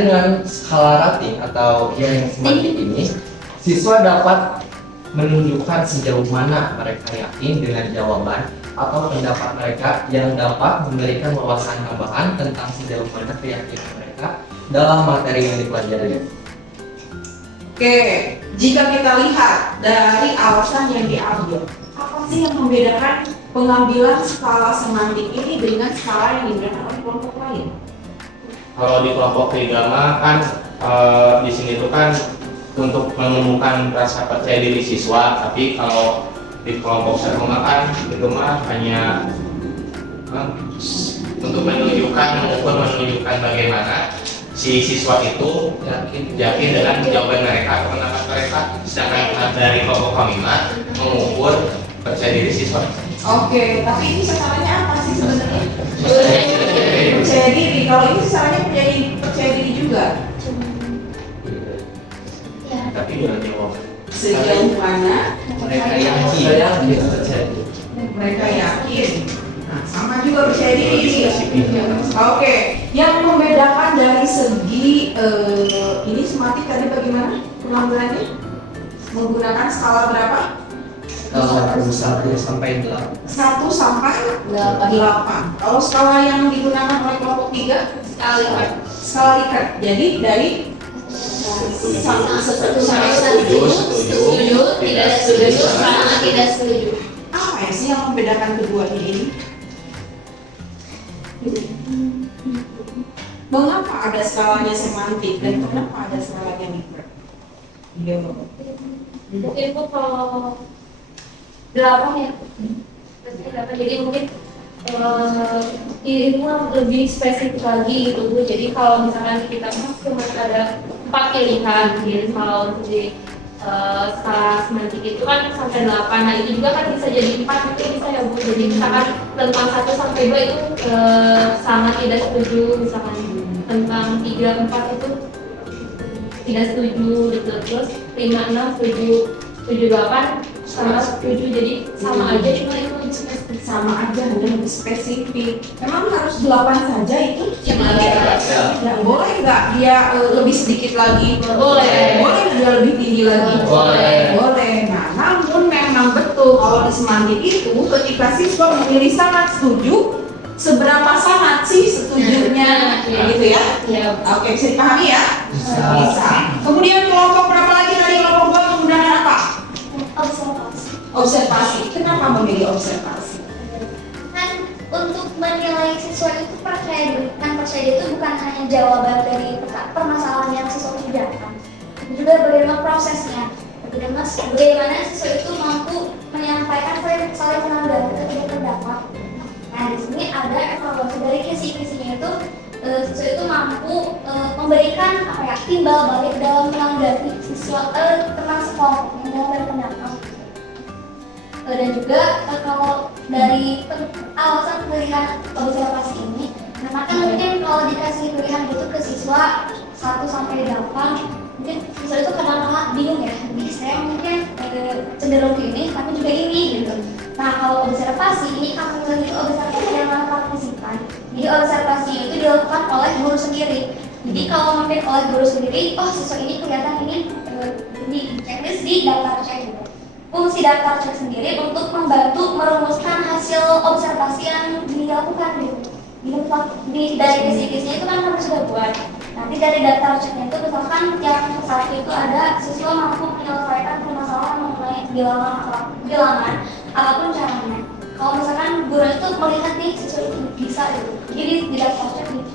dengan skala rating atau yang semantik ini siswa dapat menunjukkan sejauh mana mereka yakin dengan jawaban atau pendapat mereka yang dapat memberikan wawasan tambahan tentang sejauh mana keyakinan mereka dalam materi yang dipelajari. Oke, jika kita lihat dari alasan yang diambil, apa sih yang membedakan pengambilan skala semantik ini dengan skala yang digunakan oleh kelompok lain? Kalau di kelompok 3 mah kan di sini tuh kan untuk menemukan rasa percaya diri siswa, tapi kalau di kelompok 1 mah kan itu mah hanya untuk menunjukkan bagaimana si siswa itu yakin dengan jawaban mereka atau pendapat mereka. Sedangkan dari kelompok kami mah mengukur percaya diri siswa. Oke, tapi ini sasarannya apa sih sebenarnya? Percaya diri. Kalau ini sasarannya percaya diri juga. Tapi udah jawab. Sejauh mana Mereka yakin percaya diri. mereka yakin. Nah, sama juga percaya diri. Oke, yang membedakan dari segi ini semantik tadi bagaimana pengambilannya? Menggunakan skala berapa? Kalau 1 sampai 8. 1 sampai 8. Kalau skala yang digunakan oleh kelompok 3 skala Likert. Jadi dari 1 sampai Setuju, tidak setuju, sama tidak setuju. apa ya sih yang membedakan keduanya ini? Mengapa ada skalanya semantik dan kenapa ada skalanya Likert? Mungkin itu kalau 8 ya. Jadi mungkin ini mah lebih spesifik lagi gitu Bu. Jadi kalau misalkan kita cuma ada 4 pilihan, jadi kalau di skala semantik itu kan sampai 8. Nah itu juga kan bisa jadi 4, itu bisa ya Bu. Jadi misalkan tentang 1 sampai 2 itu sangat tidak setuju, misalkan tentang 3, 4 itu tidak setuju gitu. Terus 5, 6 setuju, 7, 8 sama setuju. Jadi sama aja, cuma itu lebih spesifik. Sama aja, lebih spesifik. Emang harus 8 saja itu? Ya, boleh nggak dia lebih sedikit lagi? Boleh. Boleh nggak dia lebih tinggi lagi? Boleh. Boleh. Nah, namun memang betul kalau di semantik itu ketika siswa memilih sangat setuju, seberapa sangat sih setujunya, gitu ya? Iya. Oke, bisa dipahami ya? Bisa. Kemudian kelompok berapa lagi tadi kelompok gua menggunakan apa? Observasi. Observasi. Kenapa memilih observasi? Kan untuk menilai siswa itu percaya diri. Kan percaya diri itu bukan hanya jawaban dari permasalahan yang siswa kerjakan, juga bagaimana prosesnya, bagaimana siswa itu mampu menyampaikan saling menanggapi ketika terdapat. Nah di sini ada evaluasi dari kisi-kisinya itu siswa itu mampu memberikan timbal balik dalam menanggapi siswa tentang sekelompoknya dalam berpendapat. Dan juga kalau dari alasan pilihan observasi ini, nah maka mungkin kalau dikasih pilihan gitu ke siswa 1 sampai 8, mungkin siswa itu kadang-kadang bingung ya, jadi saya mungkin cenderung ini tapi juga ini gitu. Nah kalau observasi ini kami memilih observasi dengan partisipan. Jadi observasi itu dilakukan oleh guru sendiri. Jadi kalau mungkin oleh guru sendiri, oh siswa ini kelihatan ini di checklist di daftar cek gitu. Fungsi daftar cek sendiri untuk membantu merumuskan hasil observasi yang dilakukan gitu. Dari kisi-kisinya itu kan kami sudah buat. Nanti dari daftar ceknya itu misalkan yang satu itu ada siswa mampu menyelesaikan permasalahan mengenai bilangan apapun caranya. Kalau misalkan guru itu melihat nih siswa itu bisa gitu, jadi di daftar cek gitu.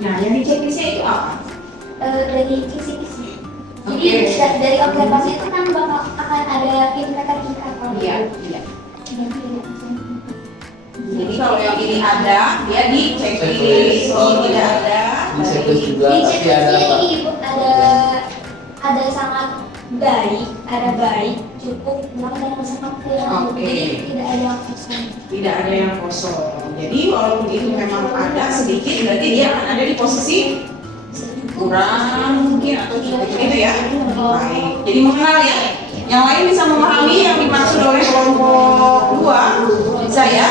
Nah, yang di checklistnya itu apa? Dari kisi-kisi. Jadi Oke. dari observasi itu kan akan ada indikator-indikator. Iya, iya. Jadi kalau yang ini ada, dia di checklist. Kalau tidak ada, Di checklist juga Di pasti ada checklistnya Pak. ini Ibu, ada sangat baik, ada baik, cukup, namun ada sangat kurang. Oke. Jadi tidak ada yang kosong. tidak ada yang kosong. Jadi walaupun itu memang ada sedikit, berarti dia akan ada di posisi kurang mungkin atau cukup gitu ya. Baik. Jadi mengenal ya. Yang lain bisa memahami yang dimaksud oleh kelompok 2 bisa ya.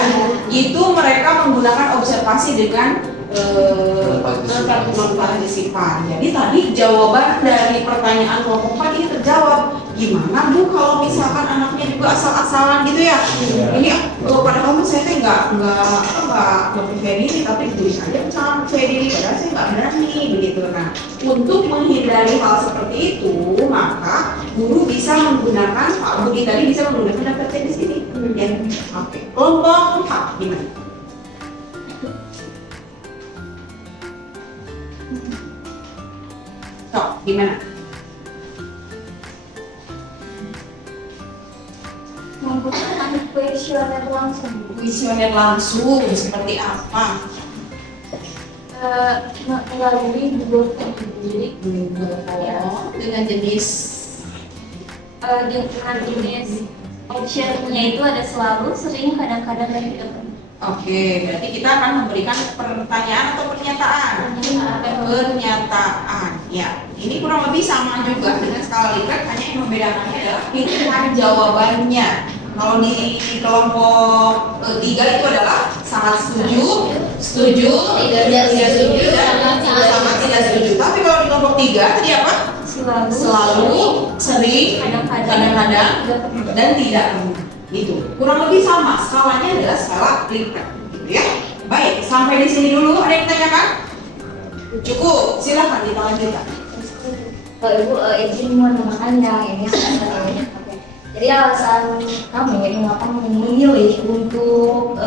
Itu mereka menggunakan observasi dengan non-partisipan. Jadi tadi jawaban dari pertanyaan kelompok 4 ini terjawab. Gimana Bu kalau misalkan anaknya juga asal-asalan gitu ya? Ini padahal saya teh nggak percaya diri, tapi tulis aja sama percaya diri, padahal saya nggak berani begitu. Nah, untuk menghindari hal seperti itu, maka guru bisa menggunakan Pak Budi tadi bisa menggunakan daftar cek di sini. Ya, oke. Kelompok 4 gimana? Sok, gimana? Membutuhkan kuesioner langsung. Kuesioner langsung seperti apa? Melalui Google Form. Jadi Dengan jenis dengan jenis optionnya itu ada selalu, sering, kadang-kadang, dan tidak pernah. Oke, berarti kita akan memberikan pertanyaan atau pernyataan. Pernyataan, ya. Ini kurang lebih sama juga dengan skala Likert, hanya yang membedakannya adalah pilihan jawabannya. Kalau di kelompok 3 itu adalah sangat setuju, setuju, tidak setuju, dan sangat tidak setuju. Tapi kalau di kelompok 3 tadi apa? Selalu, sering, kadang-kadang, dan tidak pernah. Gitu. Kurang lebih sama, skalanya adalah skala Likert, gitu ya. Baik, sampai di sini dulu. Ada yang tanyakan? Cukup, silakan kita lanjutkan. Kalau Ibu izin mau menambahkan yang ini sebenarnya. Jadi alasan kami mengapa memilih untuk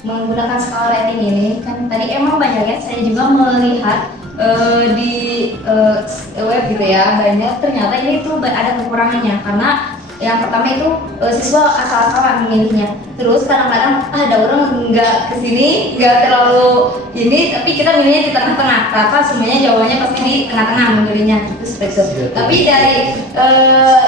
menggunakan skala rating ini kan tadi emang banyak ya, saya juga melihat di web gitu ya, banyak ternyata ini tuh ada kekurangannya karena Yang pertama itu siswa asal-asalan memilihnya. Terus kadang-kadang ada orang nggak kesini, nggak terlalu ini, tapi kita milihnya di tengah-tengah. Rata semuanya jawabannya pasti di tengah-tengah memilihnya. Itu seperti itu. Tapi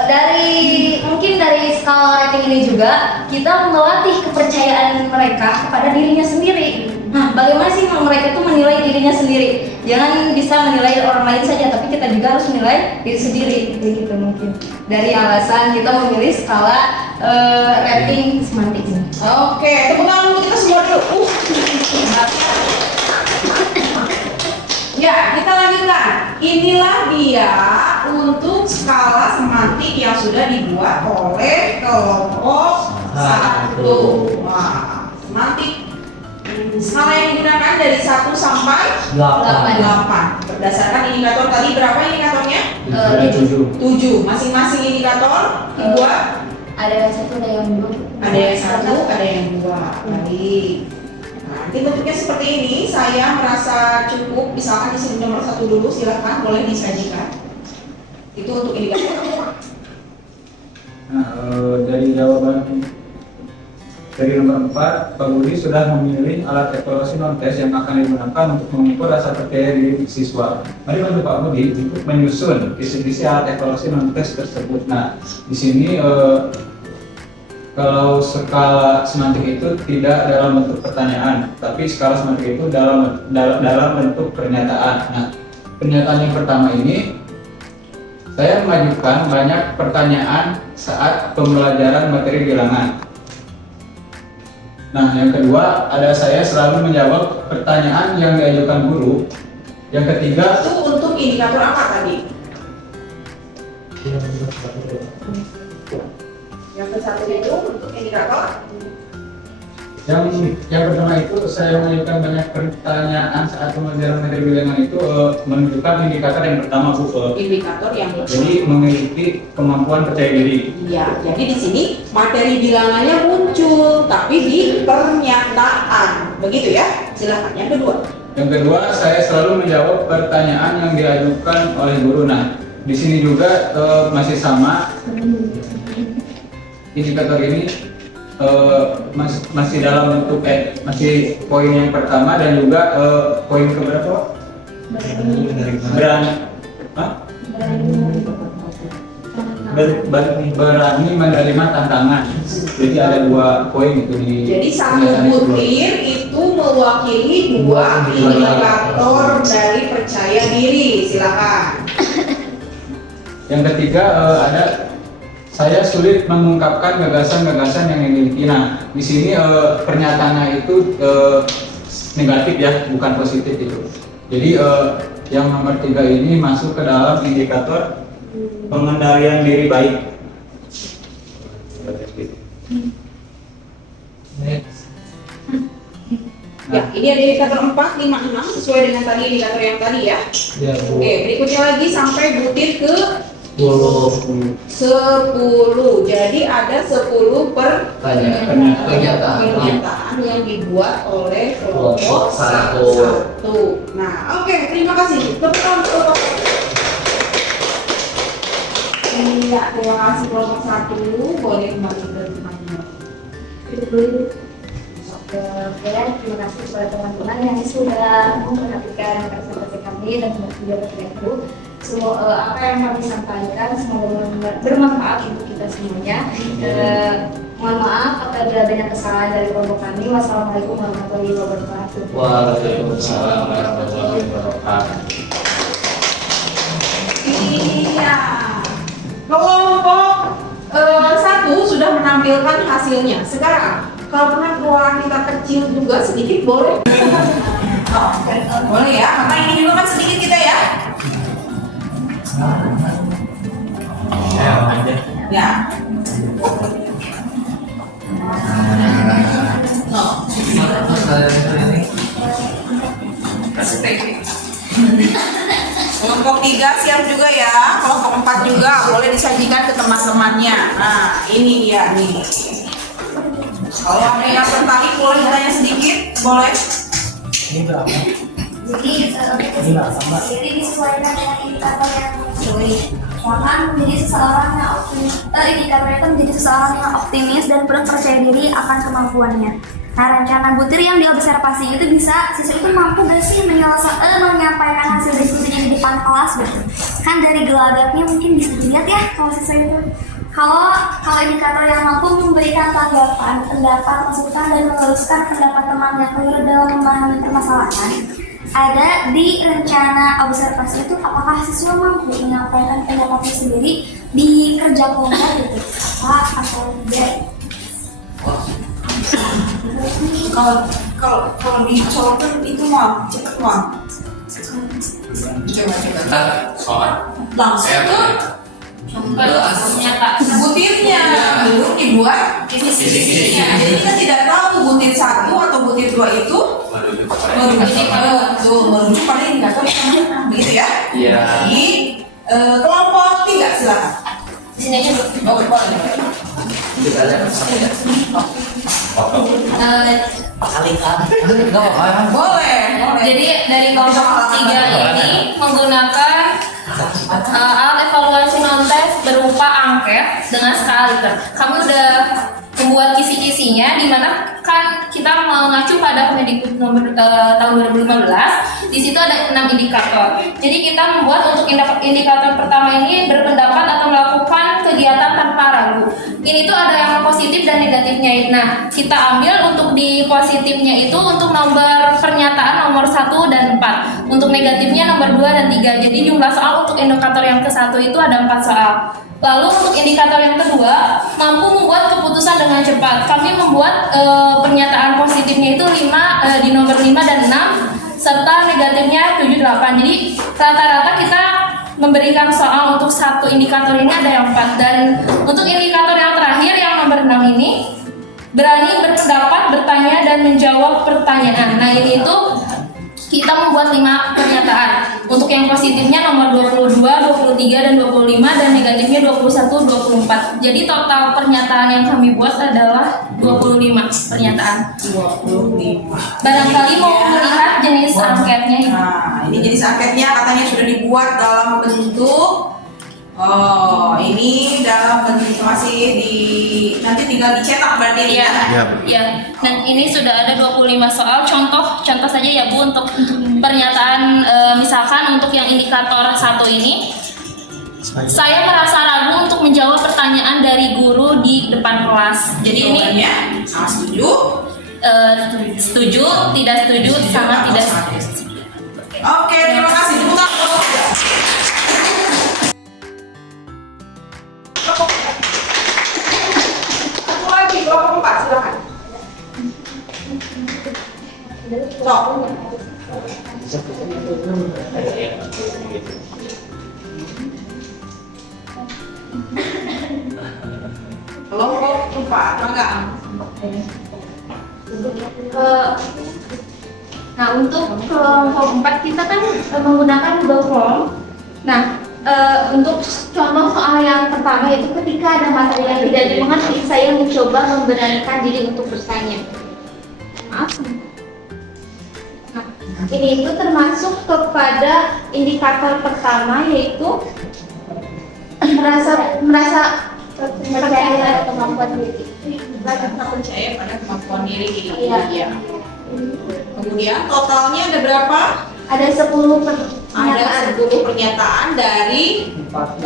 dari mungkin dari skala rating ini juga kita melatih kepercayaan mereka kepada dirinya sendiri. Nah, bagaimana sih mereka tuh menilai dirinya sendiri? Jangan bisa menilai orang lain saja, tapi kita juga harus menilai diri sendiri, begitu mungkin. Dari alasan kita memilih skala rating semantik ini. Oke, tepuk tangan untuk kita semua dulu. Ya, kita lanjutkan. Inilah dia untuk skala semantik yang sudah dibuat oleh kelompok 1. Wah, semantik. Skala yang digunakan dari 1 sampai 8. Berdasarkan indikator tadi, berapa indikatornya? 7. Masing-masing indikator dibuat Ada yang satu, ada yang dua. ada yang 1, ada yang 2. Baik. Nanti bentuknya seperti ini. Saya merasa cukup. Misalkan di sini nomor 1 dulu, silahkan boleh disajikan. Itu untuk indikator. Nah, dari jawaban dari nomor 4, Pak Budi sudah memilih alat evaluasi non-tes yang akan digunakan untuk mengukur rasa percaya diri siswa. Mari bantu Pak Budi untuk menyusun kisi-kisi alat evaluasi non-tes tersebut. Nah, di sini kalau skala semantik itu tidak dalam bentuk pertanyaan, tapi skala semantik itu dalam bentuk pernyataan. Nah, pernyataan yang pertama ini saya mengajukan banyak pertanyaan saat pembelajaran materi bilangan. Nah, yang kedua, ada saya selalu menjawab pertanyaan yang diajukan guru. Yang ketiga, Itu untuk indikator apa tadi? Yang ke-1 itu untuk indikator yang pertama itu saya mengajukan banyak pertanyaan saat pembelajaran materi bilangan itu menunjukkan indikator yang pertama, Bu. indikator yang Jadi memiliki kemampuan percaya diri. ya, jadi di sini materi bilangannya muncul, tapi di pernyataan, begitu ya? Silakan. Yang kedua, Yang kedua, saya selalu menjawab pertanyaan yang diajukan oleh guru. Nah, di sini juga masih sama. Indikator ini masih dalam bentuk masih poin yang pertama dan juga poin keberapa? Berani menerima tantangan. Jadi ada 2 poin itu di. jadi satu butir itu mewakili 2 indikator dari percaya diri. Silakan. Yang ketiga ada saya sulit mengungkapkan gagasan-gagasan yang dimiliki. Nah, di sini pernyataannya itu negatif ya, bukan positif itu. Jadi yang nomor 3 ini masuk ke dalam indikator pengendalian diri baik. Ya, ini ada indikator 4, 5, 6 sesuai dengan tadi indikator yang tadi ya. Ya, Bu. Oke, berikutnya lagi sampai butir ke 10 Jadi ada 10 pernyataan yang dibuat oleh kelompok 1. Nah, oke, terima kasih. Tepuk tangan untuk kelompok 1. Iya, terima kasih kelompok 1. Boleh kembali ke tempatnya. Kemudian terima kasih kepada teman-teman yang sudah memperhatikan presentasi kami dan juga berkenan. Semua apa yang kami sampaikan semoga bermanfaat untuk kita semuanya. Mohon maaf apabila ada banyak kesalahan dari kelompok kami. Wassalamualaikum warahmatullahi wabarakatuh. Waalaikumsalam warahmatullahi wabarakatuh. Iya. Kelompok 1 sudah menampilkan hasilnya. Sekarang kalau pernah keluaran kita kecil juga sedikit boleh. Boleh ya, karena ini juga kan sedikit kita ya. Ya. Kelompok 3 siap juga ya. Kelompok 4 juga boleh disajikan ke teman-temannya. Nah, ini dia nih. Kalau ada yang tertarik boleh ditanya sedikit, boleh. Jadi disesuaikan dengan indikator yang baik. Misalkan menjadi seseorang yang indikatornya itu menjadi seseorang yang optimis dan percaya diri akan kemampuannya. Nah, rencana butir yang diobservasi itu bisa siswa itu mampu gak sih menyampaikan hasil diskusinya di depan kelas gitu. Kan dari gelagatnya mungkin bisa dilihat ya kalau siswa itu. Kalau indikator yang mampu memberikan tanggapan, pendapat, masukan dan meluruskan pendapat teman yang keliru dalam memahami permasalahan, ada di rencana observasi itu apakah siswa mampu menyampaikan pendapatnya sendiri di kerja kelompok gitu, apa atau tidak? Kalau dicolokkan itu mah cepet mah. Coba. Soal Langsung tuh butirnya belum dibuat kisi-kisinya. Jadi kita tidak tahu butir 1 atau butir 2 itu merujuk pada indikator yang mana, begitu ya? Iya. Di kelompok 3 silakan. Sini aja Bu. Oh, boleh. Kita lihat sama ya. Boleh. Jadi dari kelompok 3 ini menggunakan alat evaluasi non-tes berupa angket dengan skala Likert. Kami udah membuat kisi-kisinya, di mana kan kita mengacu pada Kemendikbud nomor tahun 2015. Di situ ada 6 indikator. Jadi kita membuat untuk indikator pertama ini berpendapat atau melakukan kegiatan tanpa ragu. Ini tuh ada yang positif dan negatifnya. Nah, kita ambil untuk di positifnya itu untuk nomor pernyataan nomor 1 dan 4. Untuk negatifnya nomor 2 dan 3. Jadi jumlah soal untuk indikator yang ke-1 itu ada 4 soal. Lalu untuk indikator yang kedua, mampu membuat keputusan dengan cepat. Kami membuat pernyataan positifnya itu 5 di nomor 5 dan 6 serta negatifnya 7, 8. Jadi rata-rata kita memberikan soal untuk satu indikator ini ada yang 4. Dan untuk indikator yang terakhir yang nomor 6 ini berani berpendapat, bertanya dan menjawab pertanyaan. Nah, ini itu kita membuat 5 pernyataan. Untuk yang positifnya nomor 22, 23 dan 25 dan negatifnya 21, 24. Jadi total pernyataan yang kami buat adalah 25 pernyataan. 25. Barangkali mau melihat jenis angketnya ini. Nah, ini jenis angketnya katanya sudah dibuat dalam bentuk ini dalam bentuk masih nanti tinggal dicetak berarti ini Iya. ya. Ya. Dan ini sudah ada 25 soal. Contoh saja ya Bu untuk pernyataan misalkan untuk yang indikator 1 ini. Saya merasa ragu untuk menjawab pertanyaan dari guru di depan kelas. Jadi ini Jawabannya setuju, setuju, tidak setuju, sangat tidak sangat setuju. Oke, terima kasih. Tepuk tangan. Satu lagi, kelompok 4, silakan. Sok. Kelompok 4, mangga. Nah, untuk kelompok 4 kita kan menggunakan Google Form. Nah, untuk contoh soal yang pertama itu ketika ada materi yang tidak dimengerti, saya mencoba memberanikan diri untuk bertanya. Maaf. Nah, ini itu termasuk kepada indikator pertama yaitu merasa percaya pada kemampuan diri. Percaya pada kemampuan diri. Iya. Kemudian totalnya ada berapa? Ada 10 Ada 10 pernyataan dari 4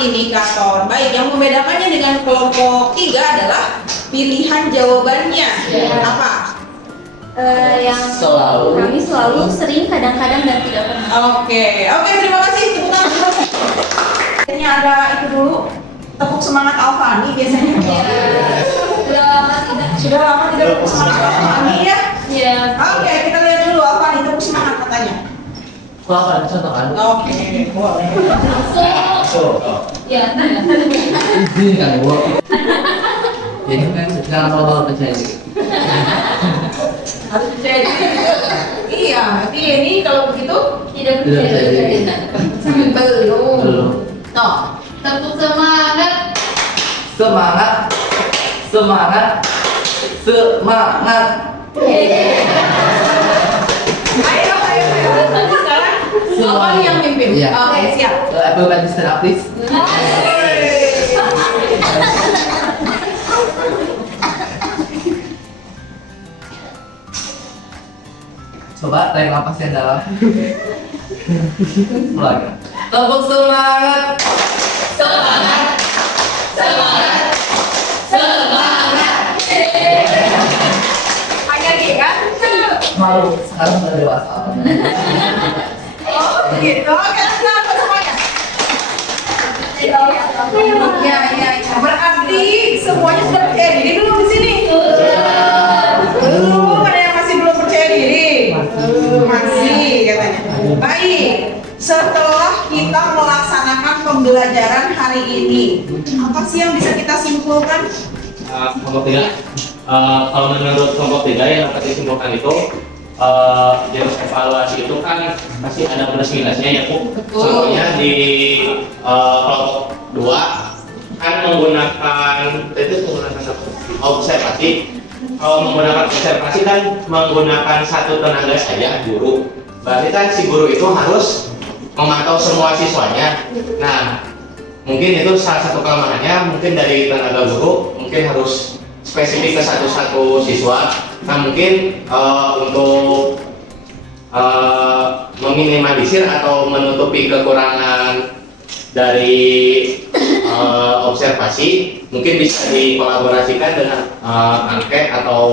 indikator. Baik, yang membedakannya dengan kelompok 3 adalah pilihan jawabannya. Apa? yang kami selalu, sering, kadang-kadang dan tidak pernah. Oke, terima kasih. Tepuk tangan dulu. Biasanya ada itu dulu. Tepuk semangat Alfani biasanya. Sudah lama tidak tepuk semangat Alfani ya? Iya. Oke, kita lihat dulu Alfani tepuk semangat katanya. Contoh kan? Oke, boleh. Ya. Ini kan Bu. Jadi kan secara percaya diri. Harus percaya diri. Iya, berarti ini kalau begitu Tidak Tidak percaya diri. belum. Toh, Tepuk semangat. Semangat. ayo. Sekarang Apa yang mimpin? Iya. Oke, siap. Everybody stand up please. Coba tarik napas yang dalam. Lagi. Tepuk semangat. Semangat. Semangat. Semangat. Lagi kan? Malu sekarang udah dewasa. Oh, gitu. Oke, kenapa semuanya? Ya. Berarti semuanya sudah percaya diri belum di sini? Belum. Ada yang masih belum percaya diri? Masih katanya. Baik. Setelah kita melaksanakan pembelajaran hari ini, apa sih yang bisa kita simpulkan? Kelompok 3. Kalau menurut kelompok 3 yang dapat disimpulkan itu jenis evaluasi itu kan pasti ada plus minusnya ya Bu. Contohnya di kelompok 2 kan menggunakan observasi. Kalau menggunakan observasi kan menggunakan satu tenaga saja guru. Berarti kan si guru itu harus memantau semua siswanya. Nah, mungkin itu salah satu kelemahannya. Mungkin dari tenaga guru mungkin harus spesifik ke satu siswa. Nah, mungkin untuk meminimalisir atau menutupi kekurangan dari observasi, mungkin bisa dikolaborasikan dengan angket atau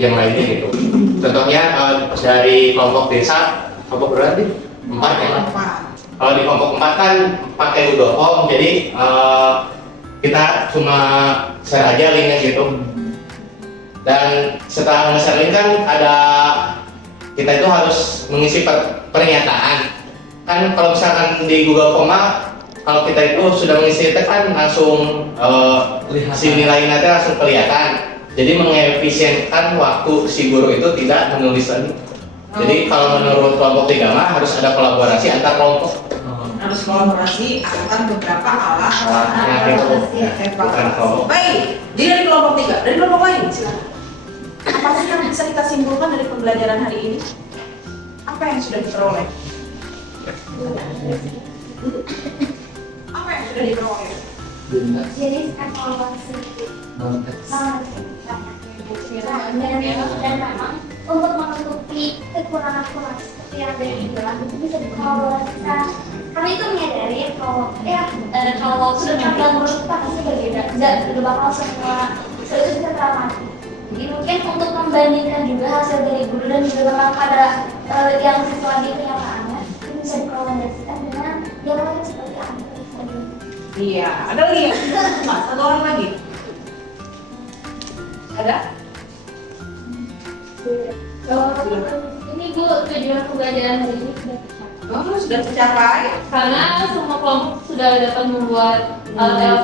yang lainnya gitu. Contohnya dari kelompok desa, kelompok berarti 4 ya. Kalau di kelompok 4 kan pakai Google Form, jadi kita cuma share aja linknya gitu. Dan setelah nge-share link kan ada, kita itu harus mengisi pernyataan. Kan kalau misalkan di Google Form kalau kita itu sudah mengisi itu kan langsung si nilainya itu langsung kelihatan. Jadi mengefisienkan waktu si guru itu tidak menulis lagi. Jadi kalau menurut kelompok 3 harus ada kolaborasi antar kelompok. Harus kolaborasi antar beberapa alat Bukan kelompok. Baik, jadi dari kelompok 3, dari kelompok lain silakan. Apa sih yang bisa kita simpulkan dari pembelajaran hari ini? Apa yang sudah diperoleh? Apa yang sudah diperoleh? Jadi evaluasi dan memang untuk menutupi kekurangan-kekurangan seperti yang ada di dalam itu bisa dikolaborasikan. Kami itu menyadari kalau sudut pandang guru itu pasti berbeda, tidak bakal semua itu bisa teramati. Jadi mungkin untuk membandingkan juga hasil dari guru dan juga memang pada yang siswa di kenyataannya itu bisa dikolaborasikan dengan yang lain seperti apa. Iya, ada lagi ya? Satu orang lagi. Ada? Ini Bu, tujuan pembelajaran hari ini sudah tercapai. Oh, sudah tercapai. Karena semua kelompok sudah dapat membuat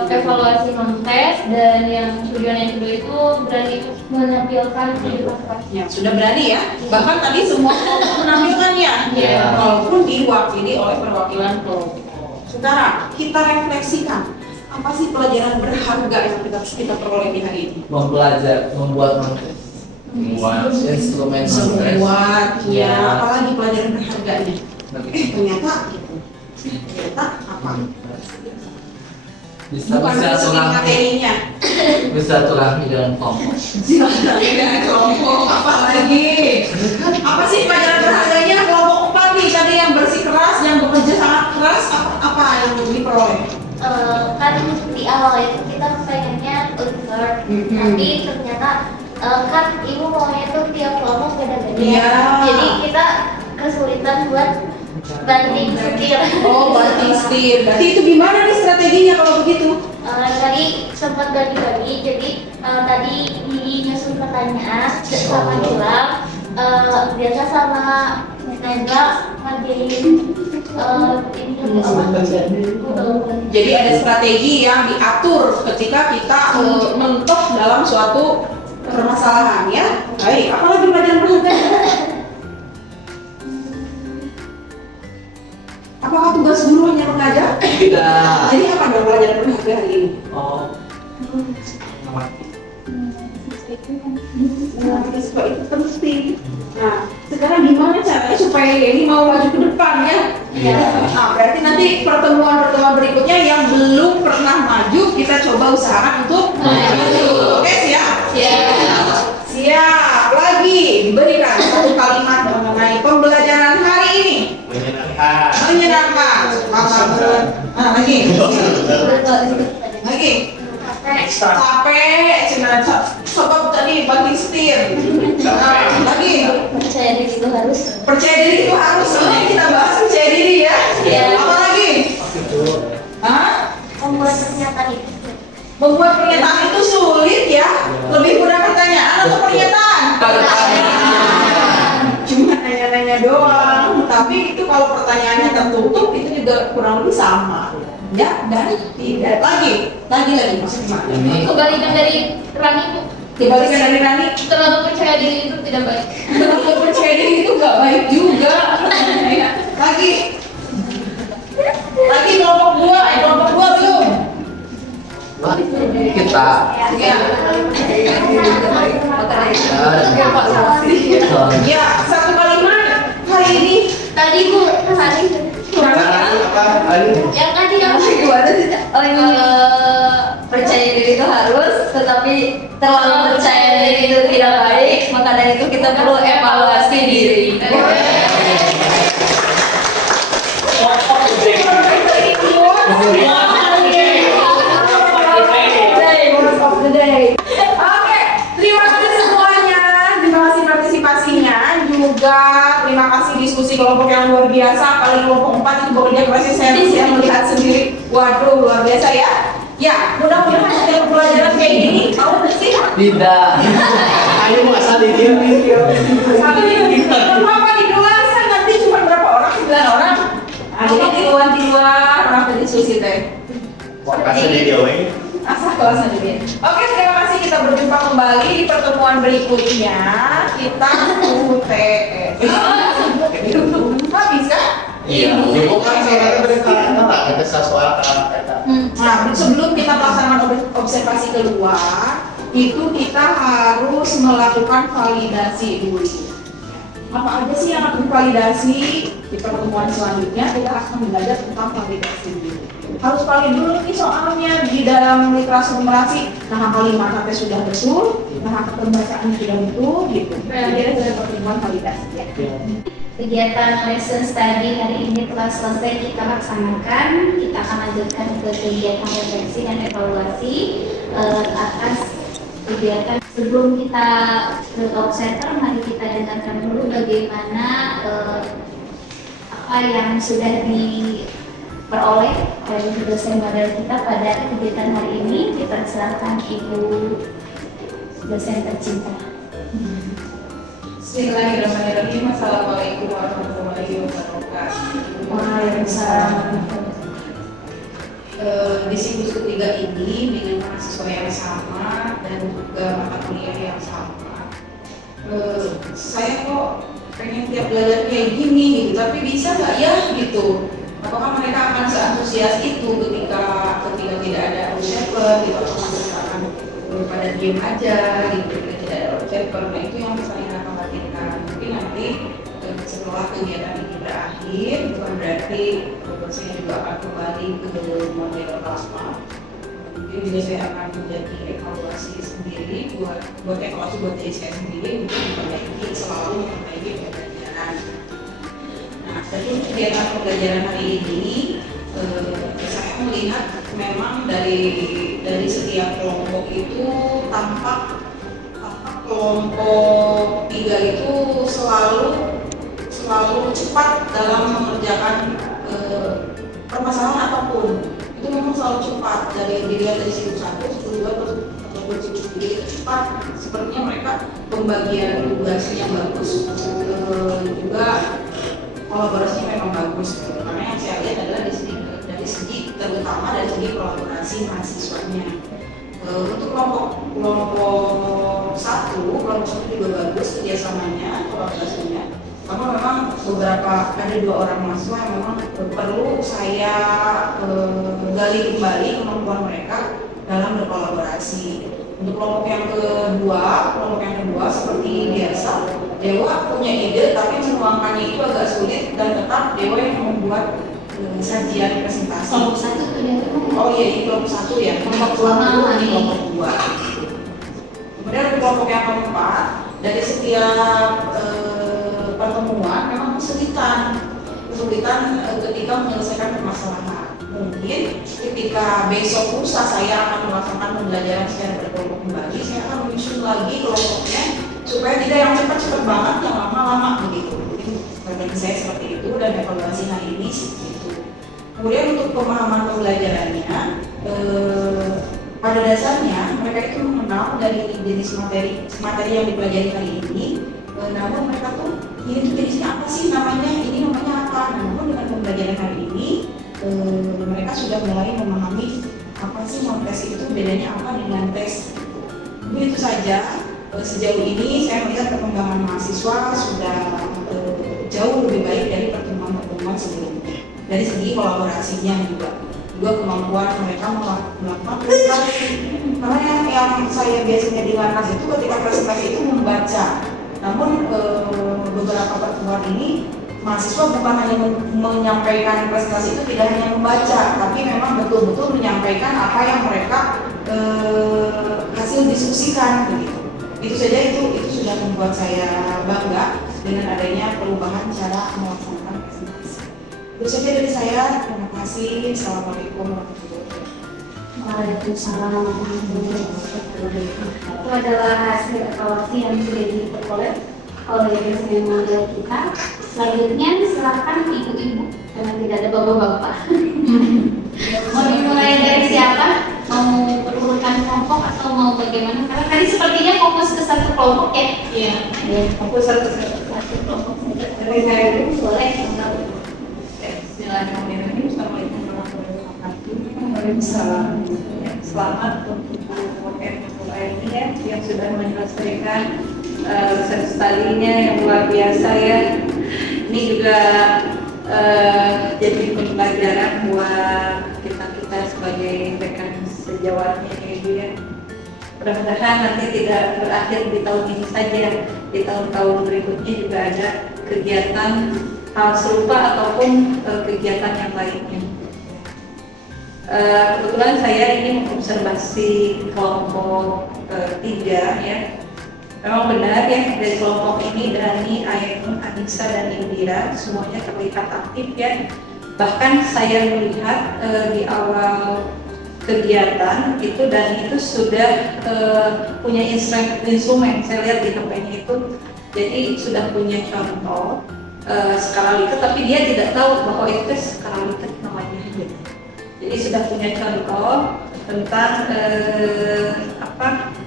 evaluasi non-tes, dan yang tujuan yang kedua itu berani menampilkan kehidupan. Ya, sudah berani ya. Bahkan tadi semua kelompok menampilkannya. Iya. Walaupun diwakili oleh perwakilan kelompok. Sekarang kita refleksikan, apa sih pelajaran berharga yang kita peroleh di hari ini? Membuat instrumen Membuat, ya, apalagi pelajaran berharganya. Ternyata gitu. Ternyata apa? Bukan bisa materinya. bisa turami dengan kelompok. Silaturahmi dengan kelompok, apa lagi? Apa sih pelajaran berharganya kelompok 4 nih tadi yang bersikeras, yang bekerja sangat keras, apa yang diperoleh? Kan di awal itu kita pengennya unfair, tapi ternyata kan ibu maunya tuh tiap kelompok beda-beda. Iya. Jadi kita kesulitan buat banting setir. Oh, banting setir. Berarti itu gimana nih strateginya kalau begitu? Tadi sempat bagi-bagi, jadi tadi nyusun pertanyaan sama Gilang, biasa sama Nedra ngerjain Jadi ada strategi yang diatur ketika kita mentok dalam suatu permasalahan ya. Baik, apalagi pelajaran berharga? Apakah tugas guru hanya mengajar? Tidak. Jadi apa dong pelajaran berharga hari ini? Oh. Mahasiswa itu penting. Nah, sekarang gimana caranya supaya ini mau maju ke depan ya? Nah, berarti nanti pertemuan-pertemuan berikutnya yang belum pernah maju kita coba usahakan untuk maju. Oke, siap? Siap. Lagi berikan satu kalimat mengenai pembelajaran hari ini. Menyenangkan. Menyenangkan. Nah, lagi. Capek, cina sebab tadi bagi setir. Nah, lagi. Percaya diri itu harus. Percaya diri itu harus. Ini kita bahas percaya diri ya. Apa lagi? Hah? Membuat pernyataan itu. Membuat pernyataan itu sulit ya. Lebih mudah pertanyaan atau pernyataan? Cuma nanya-nanya doang. Tapi itu kalau pertanyaannya tertutup itu juga kurang lebih sama. Ya, dan tidak lagi maksudnya. Kebalikan dari Rani Bu. Dibalikan dari Rani, Terlalu percaya diri itu tidak baik. terlalu percaya diri itu nggak baik juga. Lagi kelompok dua belum? Mari kita Ya, satu kalimat hari ini. Tadi Bu, yang tadi yang Gimana sih? Oh ini percaya diri itu harus, tetapi terlalu percaya diri itu tidak baik. Maka dari itu kita perlu evaluasi diri. Oke, terima kasih semuanya, terima kasih partisipasinya, juga terima kasih diskusi kelompok yang luar biasa, apalagi kelompok 4 itu bekerja kerasnya saya melihat sendiri, waduh luar biasa ya. Ya, mudah-mudahan hasil pelajaran kayak gini, mau nggak sih? tidak. Ayo mau asal di dia. Apa di luar kan nanti cuma berapa orang? 9 orang. Akhirnya di luar orang berdiskusi teh. Kasih di dia, weh. Asal kelas aja. Oke, terima kasih, kita berjumpa kembali di pertemuan berikutnya. Kita UTS. Habis kan? Iya. Ibu kan sebenarnya berencana lah kita sesuatu kata. Nah, sebelum kita melaksanakan observasi keluar, itu kita harus melakukan validasi dulu. Apa aja sih yang harus divalidasi? Di pertemuan selanjutnya kita akan belajar tentang validasi dulu. Harus valid dulu nih soalnya di dalam literasi numerasi. Nah, kalimat sudah betul, nah pembacaannya sudah betul, gitu. Jadi ada pertemuan validasi ya. Kegiatan lesson study hari ini telah selesai kita laksanakan. Kita akan lanjutkan ke kegiatan refleksi dan evaluasi atas kegiatan. Sebelum kita ke talk center, mari kita dengarkan dulu bagaimana apa yang sudah diperoleh oleh dosen model kita pada kegiatan hari ini. Dipersilakan Ibu dosen tercinta. Bismillahirrahmanirrahim. Assalamualaikum warahmatullahi wabarakatuh. Waalaikumsalam. Di siklus ketiga ini dengan mahasiswa yang sama dan juga mata kuliah yang sama, saya kok pengen tiap belajar kayak gini gitu, tapi bisa nggak ya gitu? Apakah mereka akan seantusias itu ketika tidak ada observer gitu, atau mereka akan pada diem aja gitu ketika tidak ada observer? Nah, itu yang saya khawatirkan. Mungkin nanti setelah kegiatan ini berakhir, bukan berarti saya juga akan kembali ke model lama. Mungkin juga saya akan menjadi evaluasi sendiri buat evaluasi buat diri saya sendiri untuk selalu memperbaiki pembelajaran. Nah, tadi kegiatan pembelajaran hari ini saya melihat memang dari setiap kelompok itu tampak kelompok 3 itu selalu cepat dalam mengerjakan permasalahan apapun. Itu memang selalu cepat, dari dilihat dari siklus 1, siklus 2, ataupun siklus 3 itu cepat. Sepertinya mereka pembagian tugasnya bagus, juga kolaborasinya memang bagus. Karena yang saya lihat adalah dari segi terutama dari segi kolaborasi mahasiswanya. Untuk kelompok 1 juga bagus kerjasamanya, kolaborasinya. Karena memang ada 2 orang mahasiswa yang memang perlu saya gali kembali kemampuan mereka dalam berkolaborasi. Untuk kelompok yang kedua seperti biasa, Dewa punya ide tapi menuangkannya itu agak sulit dan tetap Dewa yang membuat sajian presentasi. Kelompok 1 tuh dia Oh iya, ini kelompok 1 ya. Kelompok 2 ini kelompok 2. Kemudian untuk kelompok yang keempat, dari setiap pertemuan memang kesulitan ketika menyelesaikan permasalahan. Mungkin ketika besok lusa saya akan melaksanakan pembelajaran secara berkelompok kembali, saya akan menyusun lagi kelompoknya supaya tidak yang cepat-cepat banget, yang lama-lama begitu. Mungkin strategi saya seperti itu dan evaluasi hari ini seperti itu. Kemudian untuk pemahaman pembelajarannya, pada dasarnya mereka itu mengenal dari jenis materi yang dipelajari hari ini, namun mereka tuh ini tuh jenisnya apa sih namanya, ini namanya apa. Namun dengan pembelajaran hari ini mereka sudah mulai memahami apa sih non tes itu, bedanya apa dengan tes. Begitu saja. Sejauh ini saya melihat perkembangan mahasiswa sudah jauh lebih baik dari pertemuan-pertemuan sebelumnya. Dari segi kolaborasinya juga kemampuan mereka melakukan presentasi. Karena yang saya biasanya dengarkan itu ketika presentasi itu membaca. Namun beberapa pertemuan ini mahasiswa bukan hanya menyampaikan presentasi itu, tidak hanya membaca, tapi memang betul-betul menyampaikan apa yang mereka hasil diskusikan begitu. Itu saja, itu sudah membuat saya bangga dengan adanya perubahan cara melaksanakan presentasi. Itu saja dari saya. Terima kasih. Assalamualaikum warahmatullahi wabarakatuh. Waalaikumsalam warahmatullahi wabarakatuh. Itu adalah hasil evaluasi yang sudah diperoleh oleh dosen model kita. Selanjutnya silakan ibu-ibu karena tidak ada bapak-bapak. Mau dimulai dari siapa? Mau berurutan kelompok atau mau bagaimana? Karena tadi sepertinya fokus ke satu kelompok ya. Iya. Fokus satu kelompok. Dari saya dulu boleh. Bismillahirrahmanirrahim. Assalamualaikum warahmatullahi wabarakatuh. Waalaikumsalam. Selamat untuk ini ya, yang sudah menyelesaikan research study-nya yang luar biasa ya. Ini juga jadi pembelajaran buat kita sebagai rekan sejawatnya ya Ibu ya. Mudah-mudahan nanti tidak berakhir di tahun ini saja, di tahun-tahun berikutnya juga ada kegiatan hal serupa ataupun kegiatan yang lainnya. Kebetulan saya ini mengobservasi kelompok 3 ya. Memang benar ya, dari kelompok ini Dani, Ainun, Anissa, dan Indira semuanya terlihat aktif ya. Bahkan saya melihat di awal kegiatan itu Dani itu sudah punya instrumen, saya lihat di HP-nya itu, jadi sudah punya contoh skala Likert, tapi dia tidak tahu bahwa itu skala Likert namanya. Jadi sudah punya contoh tentang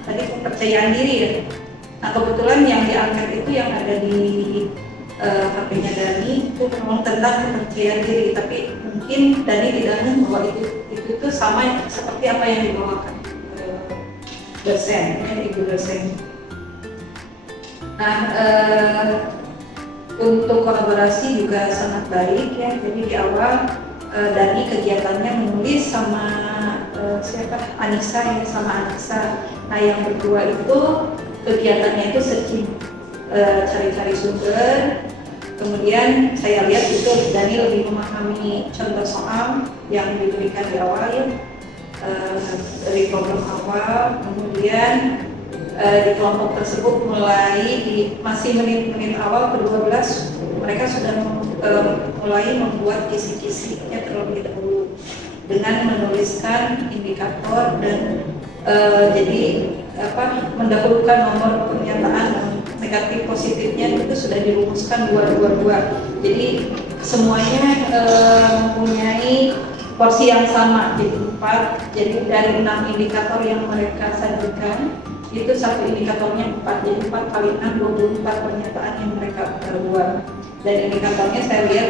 tadi kepercayaan diri ya. Nah kebetulan yang diangkat itu yang ada di HP-nya Dani itu memang tentang kepercayaan diri, tapi mungkin Dani tidak tahu bahwa itu tuh sama seperti apa yang dibawakan dosen, ibu dosen. Nah untuk kolaborasi juga sangat baik ya. Jadi di awal Dani kegiatannya menulis sama Anissa ya, sama Anissa. Nah yang berdua itu kegiatannya itu searching, cari-cari sumber. Kemudian saya lihat itu Dani lebih memahami contoh soal yang diberikan di awal ya, dari kelompok awal. Kemudian di kelompok tersebut mulai masih menit-menit awal ke-12 mereka sudah mulai membuat kisi-kisinya terlebih dahulu dengan menuliskan indikator dan jadi mendahulukan nomor pernyataan negatif positifnya itu sudah dirumuskan 222. Jadi semuanya mempunyai porsi yang sama, jadi 4. Jadi dari 6 indikator yang mereka sajikan itu satu indikatornya 4, jadi 4 kali 6 24 pernyataan yang mereka buat. Dan indikatornya saya lihat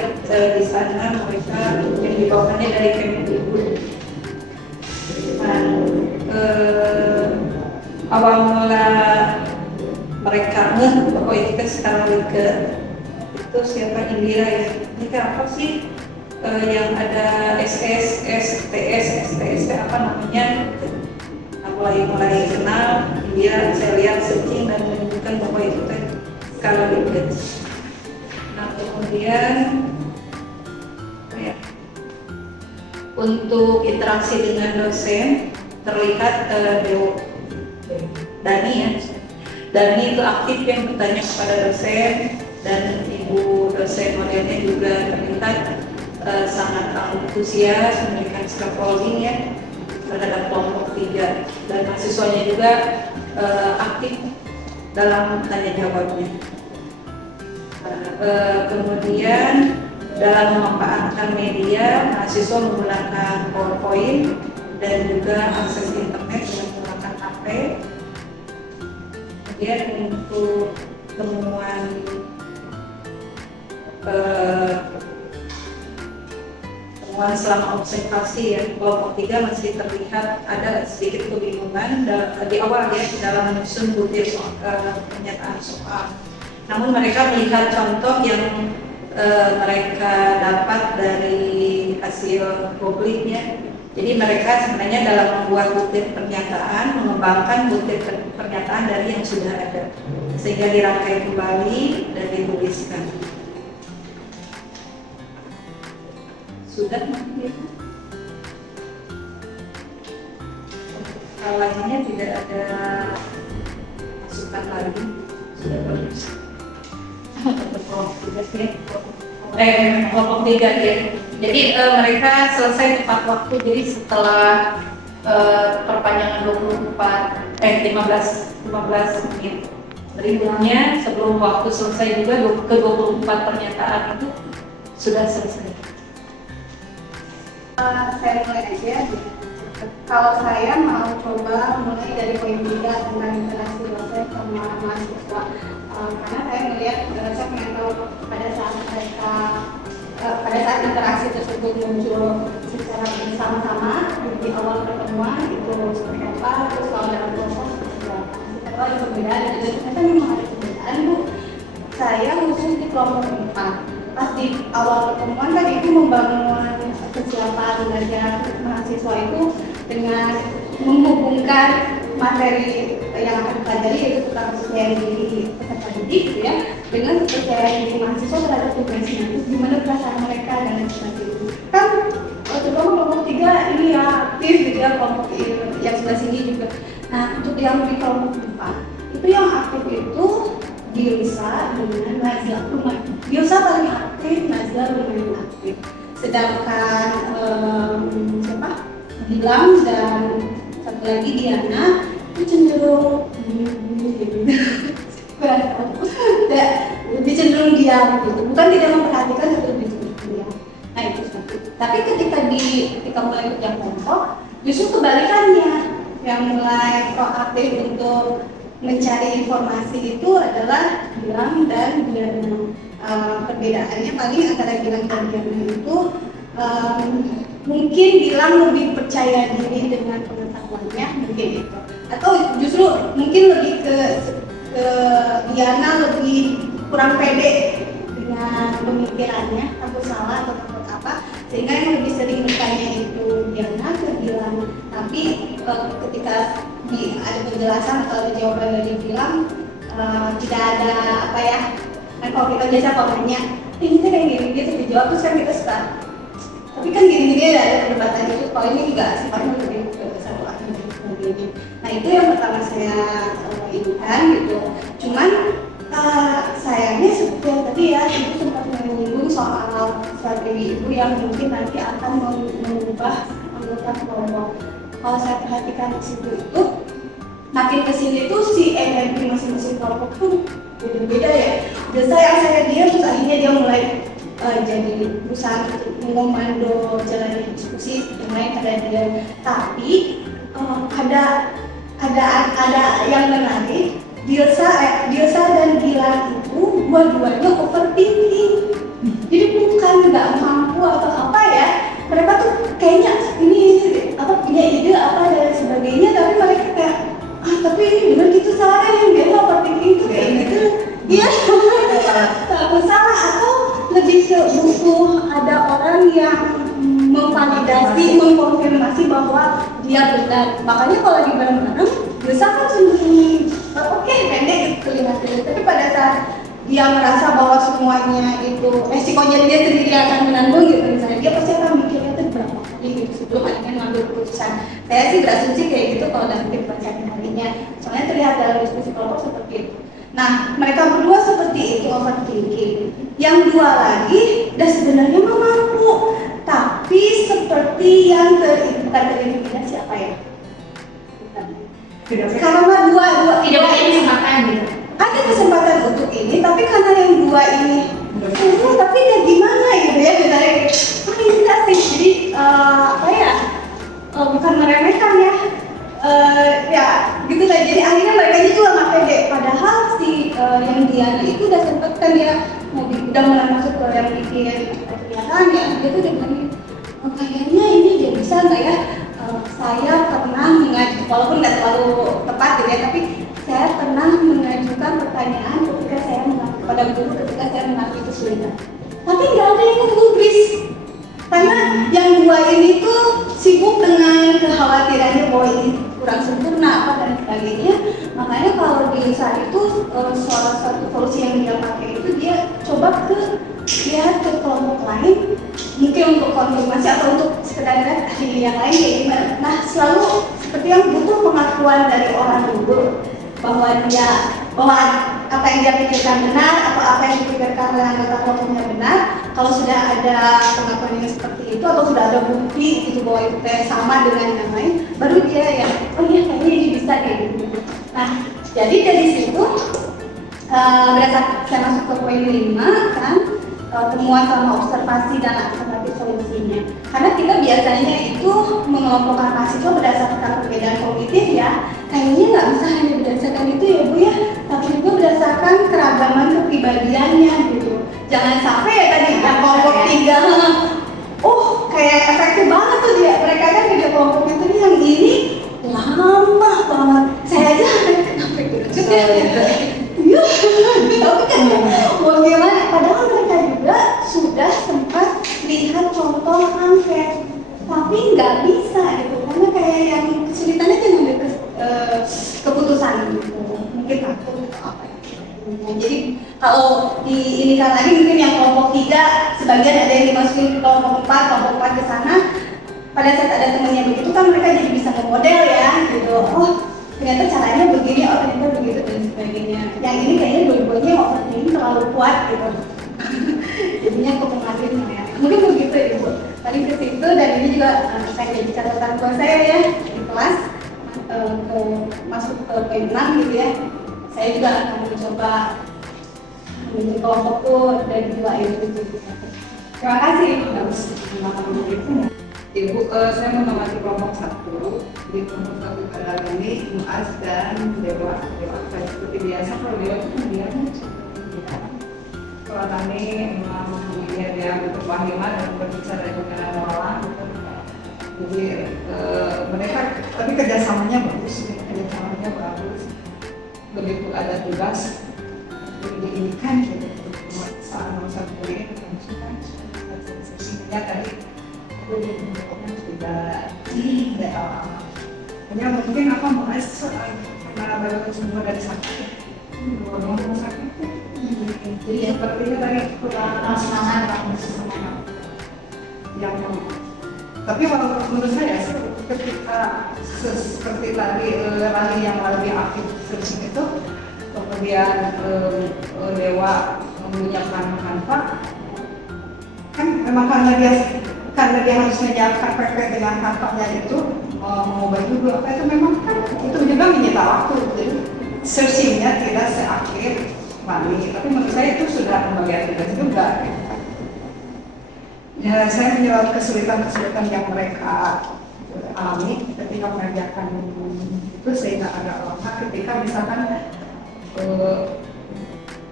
di sana mereka yang dibawakannya dari Kemdikbud. Nah, awal mula mereka bahwa itu kan skala Likert itu siapa, Indira ya, ini kan apa sih yang ada SS, STS, STS apa namanya. Nah mulai kenal dia, saya lihat searching dan menunjukkan bahwa itu kan skala Likert. Nah kemudian untuk interaksi dengan dosen terlihat Dani ya. Dani itu aktif yang bertanya kepada dosen, dan ibu dosen Mariana juga terlihat sangat antusias memberikan scaffolding ya terhadap kelompok 3, dan mahasiswanya juga aktif dalam tanya jawabnya. Kemudian dalam memanfaatkan media, mahasiswa menggunakan PowerPoint dan juga akses internet dengan menggunakan HP. Kemudian untuk temuan selama observasi ya, kelompok 3 masih terlihat ada sedikit kebingungan di awal ya dalam menyusun butir pernyataan soal. Namun mereka melihat contoh yang mereka dapat dari hasil publiknya. Jadi mereka sebenarnya dalam membuat butir pernyataan mengembangkan butir pernyataan dari yang sudah ada, sehingga dirangkai kembali dan dituliskan. Sudah mungkin lainnya tidak ada masukan lagi, sudah bagus. Kelompok 3 ya. Jadi mereka selesai tepat waktu, jadi setelah perpanjangan 15 menit. Berikutnya sebelum waktu selesai juga ke 24 pernyataan itu sudah selesai. Saya mulai aja. Kalau saya mau coba mulai dari poin 3 tentang interaksi dosen sama mahasiswa, karena saya melihat saya pengen tahu pada saat interaksi tersebut muncul secara bersama-sama di awal pertemuan itu seperti apa, terus kalau dalam kelompok seperti apa. Kalau ada perbedaan, dan ternyata memang ada perbedaan Bu. Saya khusus di kelompok 4. Pas di awal pertemuan tadi itu membangun kesiapan belajar mahasiswa itu dengan menghubungkan materi yang akan dipelajari, yaitu tentang kepercayaan diri peserta didik ya, dengan kepercayaan diri mahasiswa terhadap tugasnya, itu gimana perasaan mereka dan lain sebagainya. Kan terutama kelompok 3 ini ya aktif gitu ya, kelompok yang sebelah sini juga. Nah untuk yang di kelompok 4 itu yang aktif itu Dilsa dengan Nazla. Dilsa paling aktif, Nazla lumayan aktif. Sedangkan Gilang dan satu lagi Diana itu cenderung lebih cenderung diam gitu, bukan tidak memperhatikan tapi lebih cenderung diam. Nah itu satu. Tapi ketika mulai kerja kelompok, justru kebalikannya, yang mulai proaktif untuk mencari informasi itu adalah Gilang dan Diana. Perbedaannya paling antara Gilang dan Diana itu mungkin Gilang lebih percaya diri dengan pengetahuannya, mungkin itu, atau justru mungkin lebih ke Diana lebih kurang pede dengan pemikirannya, takut salah atau takut apa, sehingga yang lebih sering bertanya itu Diana ke Gilang. Tapi ketika ada penjelasan atau ada jawaban dari Gilang, tidak ada apa ya, kan kalau kita biasa komennya ini kayak gini gitu dijawab, terus kan kita suka tapi kan gini-gini ada perdebatan itu, kalau ini juga sifatnya lebih ke satu arah begini. Nah itu yang pertama saya inginkan gitu. Cuman sayangnya seperti yang tadi ya, itu sempat menyinggung soal strategi ibu yang mungkin nanti akan mengubah anggota kelompok. Kalau saya perhatikan di situ itu makin kesini tuh si energi masing-masing kelompok tuh beda-beda ya. Biasa yang saya diam terus akhirnya dia mulai jadi berusaha untuk mengomando jalan diskusi, yang lain ada dia. Tapi ada yang menarik, Dilsa dan Gilang itu dua-duanya overthinking. Jadi bukan nggak mampu atau apa ya, mereka tuh kayaknya ini apa punya ide apa dan sebagainya, tapi mereka kayak tapi ini benar gitu salah yang dia overthinking itu kayak gitu. Iya, takut salah atau lebih ke butuh ada orang yang memvalidasi, mengkonfirmasi bahwa dia dia benar. Makanya kalau lagi bareng-bareng biasa kan cenderung oke pendek gitu kelihatannya, tapi pada saat dia merasa bahwa semuanya itu resikonya dia sendiri akan menanggung gitu, misalnya dia pasti akan mikirnya tuh berapa kali gitu sebelum akhirnya ngambil keputusan. Saya sih berasumsi kayak gitu kalau dalam kehidupan sehari-harinya, soalnya terlihat dalam diskusi kelompok seperti itu. Nah, mereka berdua seperti itu overthinking. Yang dua lagi dan sebenarnya mah mampu, tapi seperti yang bukan tereliminasi apa ya? Karena mah dua Tidak punya kesempatan gitu. ada kesempatan untuk ini, tapi karena yang dua ini tapi dia gimana gitu ya, misalnya ini enggak sih, jadi apa ya, bukan meremehkan ya, ya gitu lah. Jadi akhirnya mereka juga nggak pede, padahal si yang Diana itu udah sempet kan dia udah mulai masuk ke yang bikin pernyataan ya, dia tuh udah bilang kayaknya ini dia bisa nggak ya, saya pernah mengajukan, walaupun nggak terlalu tepat gitu ya, tapi saya pernah mengajukan pertanyaan ketika saya pada guru ketika saya mengalami kesulitan, tapi nggak ada yang menggubris karena yang dua ini tuh sibuk dengan kekhawatirannya bahwa ini kurang sempurna apa dan sebagainya. Makanya kalau di saat itu salah satu solusi yang dia pakai itu dia coba lihat ke kelompok lain, mungkin untuk konfirmasi atau untuk sekedar ahli yang lain kayak gimana. Nah, selalu seperti yang butuh pengakuan dari orang dulu bahwa apa yang dia pikirkan benar atau apa yang dipikirkan oleh anggota kelompoknya benar. Kalau sudah ada pengakuan yang seperti itu atau sudah ada bukti itu bahwa itu sama dengan yang lain, baru dia ya, oh iya kayaknya ini bisa kayak gitu. Nah, jadi dari situ berdasarkan saya masuk ke poin 5 kan, temuan sama observasi dan alternatif solusinya. Karena kita biasanya itu mengelompokkan mahasiswa berdasarkan perbedaan kognitif ya. Kayaknya nggak bisa hanya berdasarkan itu ya Bu ya, tapi juga berdasarkan keragaman kepribadiannya gitu. Jangan sampai ya tadi yang kelompok 3, kayak efektif banget tuh dia. Mereka kan beda kelompok itu yang ini lama banget. Saya aja sampai gitu. Iya, tapi kan mau gimana? Padahal mereka juga sudah sempat lihat contoh angket, tapi nggak bisa gitu, karena kayak yang kesulitannya itu ngambil keputusan gitu, mungkin takut atau apa ya. Jadi kalau di ini kan lagi mungkin yang kelompok 3 sebagian ada yang dimasukin ke kelompok 4, kelompok 4 ke sana. Pada saat ada temennya begitu kan mereka jadi bisa memodel ya gitu. Oh ternyata caranya begini, oh ternyata begitu dan sebagainya. Yang ini kayaknya dua-duanya overthinking terlalu kuat gitu. Jadinya kepengaruhin ya. Mungkin begitu ya Bu. Tadi ke situ dan ini juga saya jadi catatan buat saya ya di kelas masuk ke poin 6 gitu ya. Saya juga akan mencoba menjadi kelompokku dari 2 itu. Terima kasih. Ibu, saya mengamati kelompok 1. Di kelompok 1 pada hari ini Muaz dan Dewa. Seperti biasa kalau Dewa itu kan dia kalau Tani memang dia butuh pahima dan berbicara dengan orang. Jadi mereka tapi kerjasamanya bagus, begitu ada tugas diinginkan gitu saat nomor 1 ini kita masukkan sesinya tadi tidak hanya mungkin apa Muaz karena baru semua dari sakit ngomong sakit jadi sepertinya tadi kurang semangat yang tapi walaupun menurut saya ketika seperti tadi Rani yang lebih aktif searching itu kemudian Dewa menyiapkan kanva kan memang karena dia harus menyiapkan perfect dengan kanvanya itu mengubah judul apa itu memang kan itu juga menyita waktu jadi searchingnya tidak seaktif Rani tapi menurut saya itu sudah pembagian tugas juga ya, saya menjawab kesulitan-kesulitan yang mereka alami ketika mengerjakan itu sehingga ada orang ketika misalkan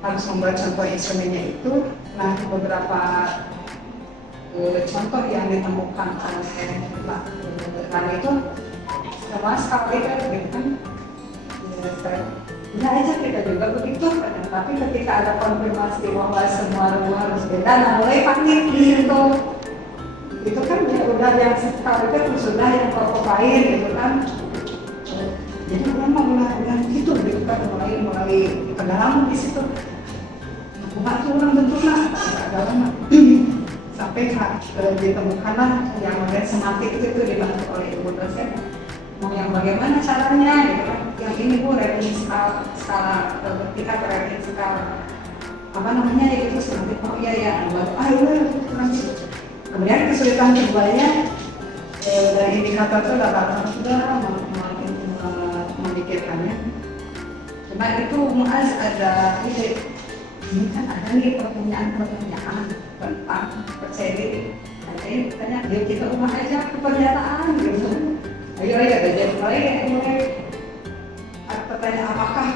harus membuat contoh instrumennya itu. Nah beberapa contoh yang ditemukan oleh Rani itu sama sekali kan gitu kan ya aja kita juga begitu tapi ketika ada konfirmasi bahwa semua harus beda nah mulai panik gitu itu kan udah yang sekali itu sudah yang kelompok lain gitu kan. Jadi orang mau udah gitu kan, mulai kedalaman di situ. Bukan tuh orang bentuknya ada lama sampai ditemukanlah yang model sematik itu dibantu oleh ibu dosen. Mau yang bagaimana caranya gitu kan? Yang ini bu rating skala tingkat rating skala apa namanya itu sematik. Oh iya ya, ayo kurang sih. Kemudian kesulitan keduanya dari indikator itu dapat sudah memikirkannya. Cuma itu Muaz ada ini kan ada nih pertanyaan tentang percaya diri. Ada yang bertanya, yuk kita rumah aja ke pernyataan gitu. Ayo ada mulai pertanyaan apakah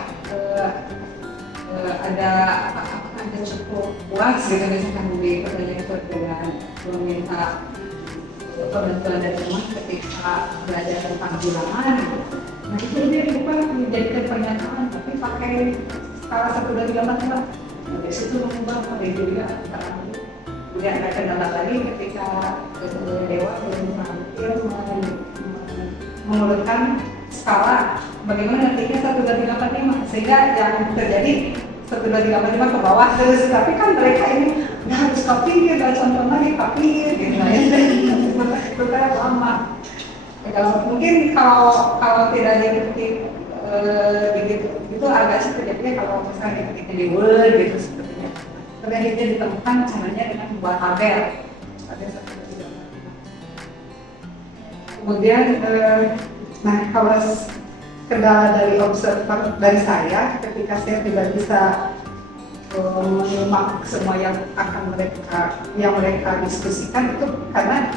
ada cukup puas gitu misalkan di pertanyaan itu dengan meminta bantuan dari teman ketika belajar tentang bilangan. Nah itu dia bukan menjadikan pernyataan tapi pakai skala 1 dari 8 lah. Dari situ mengubah dari juga kemudian ada kendala lagi ketika dewa belum berhasil mengurutkan skala bagaimana nantinya 1 dari 8 sehingga yang terjadi 1 dari 8 ke bawah terus, tapi kan mereka ini harus copy ada contoh lagi copy gitu ya. Itu kan lama. Mungkin kalau tidak diketik begitu itu agak sulit ya kalau misalnya diketik di Word gitu sepertinya. Tapi akhirnya ditemukan caranya dengan membuat tabel. Kemudian nah kalau kendala dari observer dari saya ketika saya tidak bisa menyimak semua yang mereka diskusikan itu karena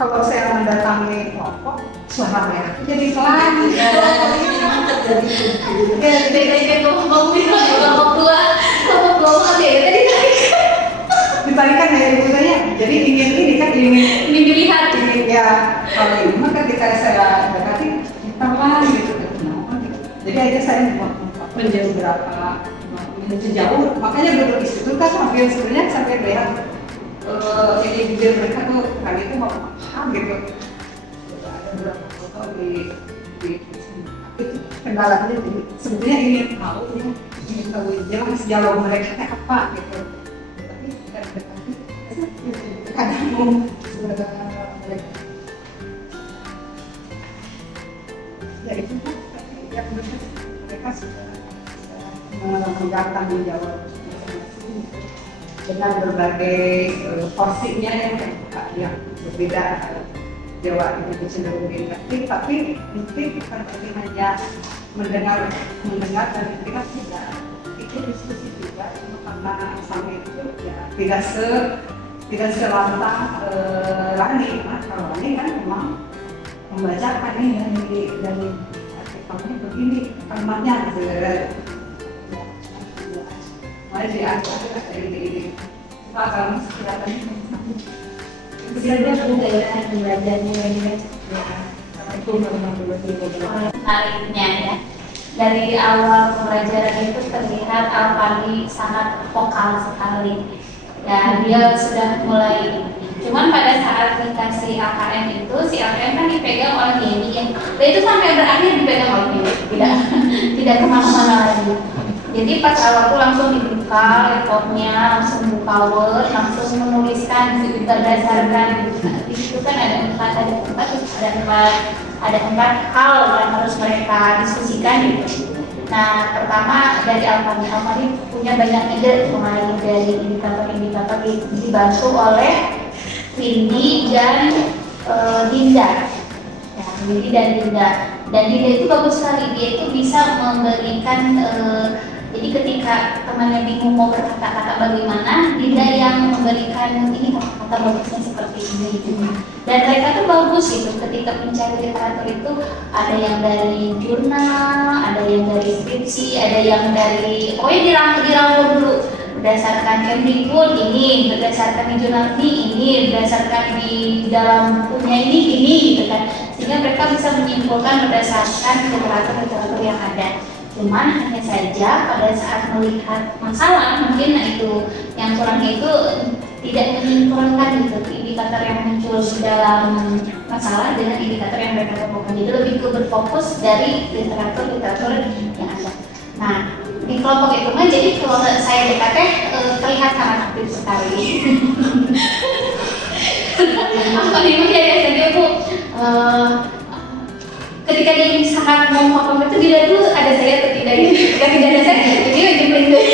kalau saya mendatangi kelompok suara mereka jadi pelan Jadi ngomong kelompok dua tadi ditarikan ya ibunya jadi ingin ini kan ingin dilihat ya kalau ini mah ketika saya dekati pelan gitu. Jadi aja saya menjauh berapa jauh, makanya duduk di situ kan hampir sebenarnya sampai lihat ini bibir mereka tuh kali itu mau paham gitu. Ada beberapa foto di kendalanya jadi sebenarnya ingin tahu jelas jauh mereka apa gitu. Tapi kadang mereka ya itu ya mereka sudah memegang tanggung jawab dengan berbagai porsinya yang berbeda. Jawa itu cenderung negatif, tapi bukan berarti hanya mendengar dan kita tidak ikut diskusi juga karena sama itu ya tidak selantang Rani. Kalau Rani kan memang membacakan ini dari artikelnya begini kalimatnya mulai diatur kayak ini kalau kelihatannya Sebenarnya kegairah belajarnya ini menariknya ya. Dari awal pembelajaran itu terlihat Alfani sangat vokal sekali. Ya dia sudah mulai. Cuman pada saat dikasih AKM itu si AKM kan dipegang oleh Yeni ya. Dan itu sampai berakhir dipegang oleh Yeni. Tidak kemana-mana lagi. Jadi pas awal tuh langsung dibuka laptopnya, langsung buka Word, langsung menuliskan berdasarkan di situ kan ada empat hal yang harus mereka diskusikan gitu. Nah pertama dari Alfani punya banyak ide mulai dari indikator dibantu oleh Windy dan Dinda. Ya, Windy dan Dinda. Dan Dinda itu bagus sekali, dia itu bisa memberikan jadi ketika temannya bingung mau berkata-kata bagaimana, Dinda yang memberikan ini kata-kata bagusnya seperti ini gitu. Dan mereka tuh bagus gitu ketika mencari literatur itu ada yang dari jurnal, ada yang dari skripsi, ada yang dari dirangkum dulu berdasarkan Kemdikbud ini, berdasarkan di jurnal ini, berdasarkan di dalam bukunya ini gitu kan. Sehingga mereka bisa menyimpulkan berdasarkan literatur yang ada. Cuman hanya saja pada saat melihat masalah mungkin itu yang kurangnya itu tidak menyinkronkan gitu indikator yang muncul dalam masalah dengan indikator yang mereka temukan. Jadi lebih ke berfokus dari literatur yang ada. Nah, di kelompok itu mah jadi kalau saya dekat terlihat sangat aktif sekali. Apa nih ya tadi Bu? Ketika dia sangat mau itu dilihat dulu ada saya atau tidak. Ketika tidak ada saya, jadi lagi balik.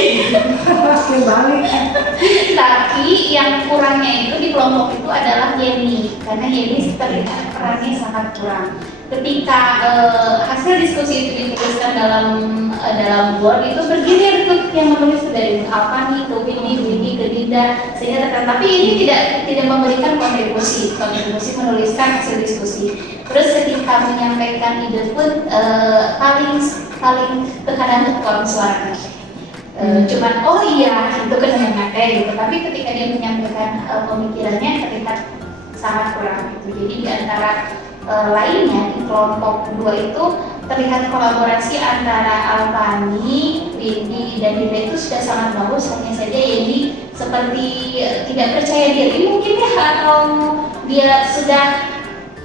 Tapi yang kurangnya itu di kelompok itu adalah Yeni, karena Yeni terlihat perannya sangat kurang. Ketika hasil diskusi itu dituliskan dalam board itu bergilir tuh yang menulis dari Alfani, ke Windy, ke Dinda, sehingga tapi ini tidak memberikan kontribusi menuliskan hasil diskusi. Terus ketika menyampaikan ide pun paling terkadang kurang suaranya. Cuman oh iya itu kan memakai gitu, tapi ketika dia menyampaikan pemikirannya terlihat sangat kurang gitu. Jadi di antara lainnya di kelompok 2 itu terlihat kolaborasi antara Alfani, Windy, dan Dinda itu sudah sangat bagus. Hanya saja Yeni seperti tidak percaya diri mungkin ya, atau dia sudah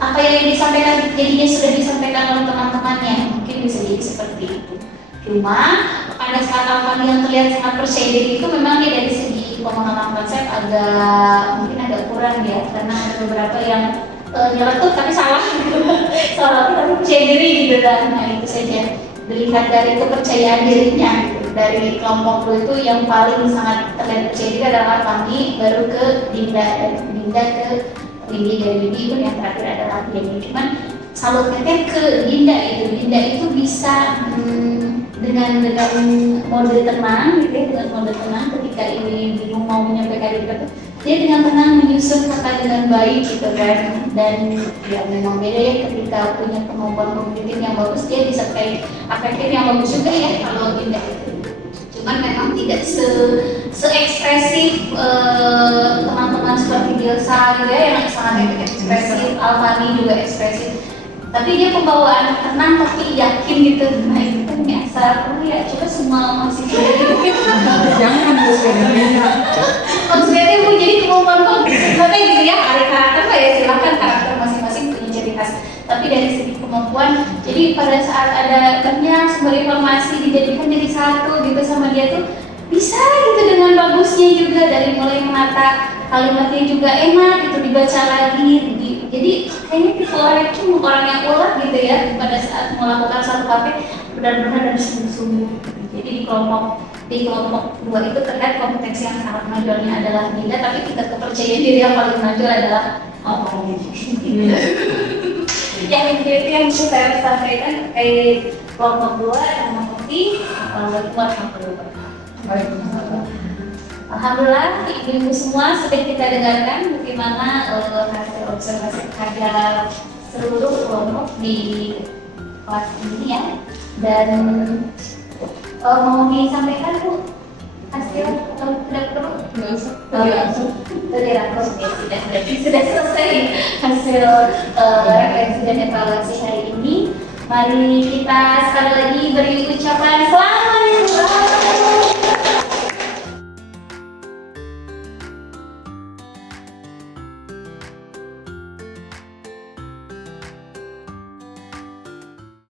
apa yang disampaikan jadinya sudah disampaikan oleh teman-temannya, mungkin bisa jadi seperti itu. Cuma pada saat Alfani yang terlihat sangat percaya diri itu memang dia dari segi pemahaman konsep mungkin agak kurang ya, karena ada beberapa yang nyeletuk tapi salah gitu, salah tapi percaya diri gitu kan. Nah itu saja dilihat dari kepercayaan dirinya gitu. Dari kelompok itu yang paling sangat terlihat percaya diri adalah Alfani, baru ke Dinda, dari Dinda ke Windy, dari Windy pun yang terakhir adalah Yeni. Cuman salutnya ke Dinda itu bisa dengan mode tenang gitu ya, dengan mode tenang ketika ini bingung mau menyampaikan itu, dia dengan tenang menyusun kata dengan baik gitu kan. Dan ya memang beda ya ketika punya kemampuan kognitif yang bagus, dia bisa kayak afektif yang bagus juga ya kalau Dinda itu. Cuman memang tidak se-ekspresif teman-teman seperti Dilsa gitu ya, yang sangat ekspresif, Alfani juga ekspresif. Tapi dia pembawaan tenang tapi yakin gitu. Nah itu kan biasa, ya coba semua masih Jangan maksudnya itu jadi kemampuan kognitif gitu ya, ada karakter lah ya, silakan karakter masing-masing punya ciri khas. Tapi dari segi kemampuan, jadi pada saat ada banyak sumber informasi dijadikan jadi satu gitu sama dia tuh bisa gitu dengan bagusnya juga, dari mulai menata kalimatnya juga enak gitu dibaca lagi. Jadi kayaknya tipe orang itu orang yang ulet gitu ya pada saat melakukan satu karya benar-benar dari sungguh-sungguh. Jadi di kelompok 2 itu terlihat kompetensi yang sangat majornya adalah Dinda, tapi tingkat kepercayaan diri yang paling major adalah Alfani. Yang itu yang bisa saya sampaikan kelompok 2 yang mengerti Alhamdulillah ibu-ibu semua sudah kita dengarkan bagaimana hasil observasi terhadap seluruh kelompok di kelas ini ya. Dan mau disampaikan Bu hasil tidak perlu? Sudah selesai hasil refleksi dan evaluasi hari ini. Mari kita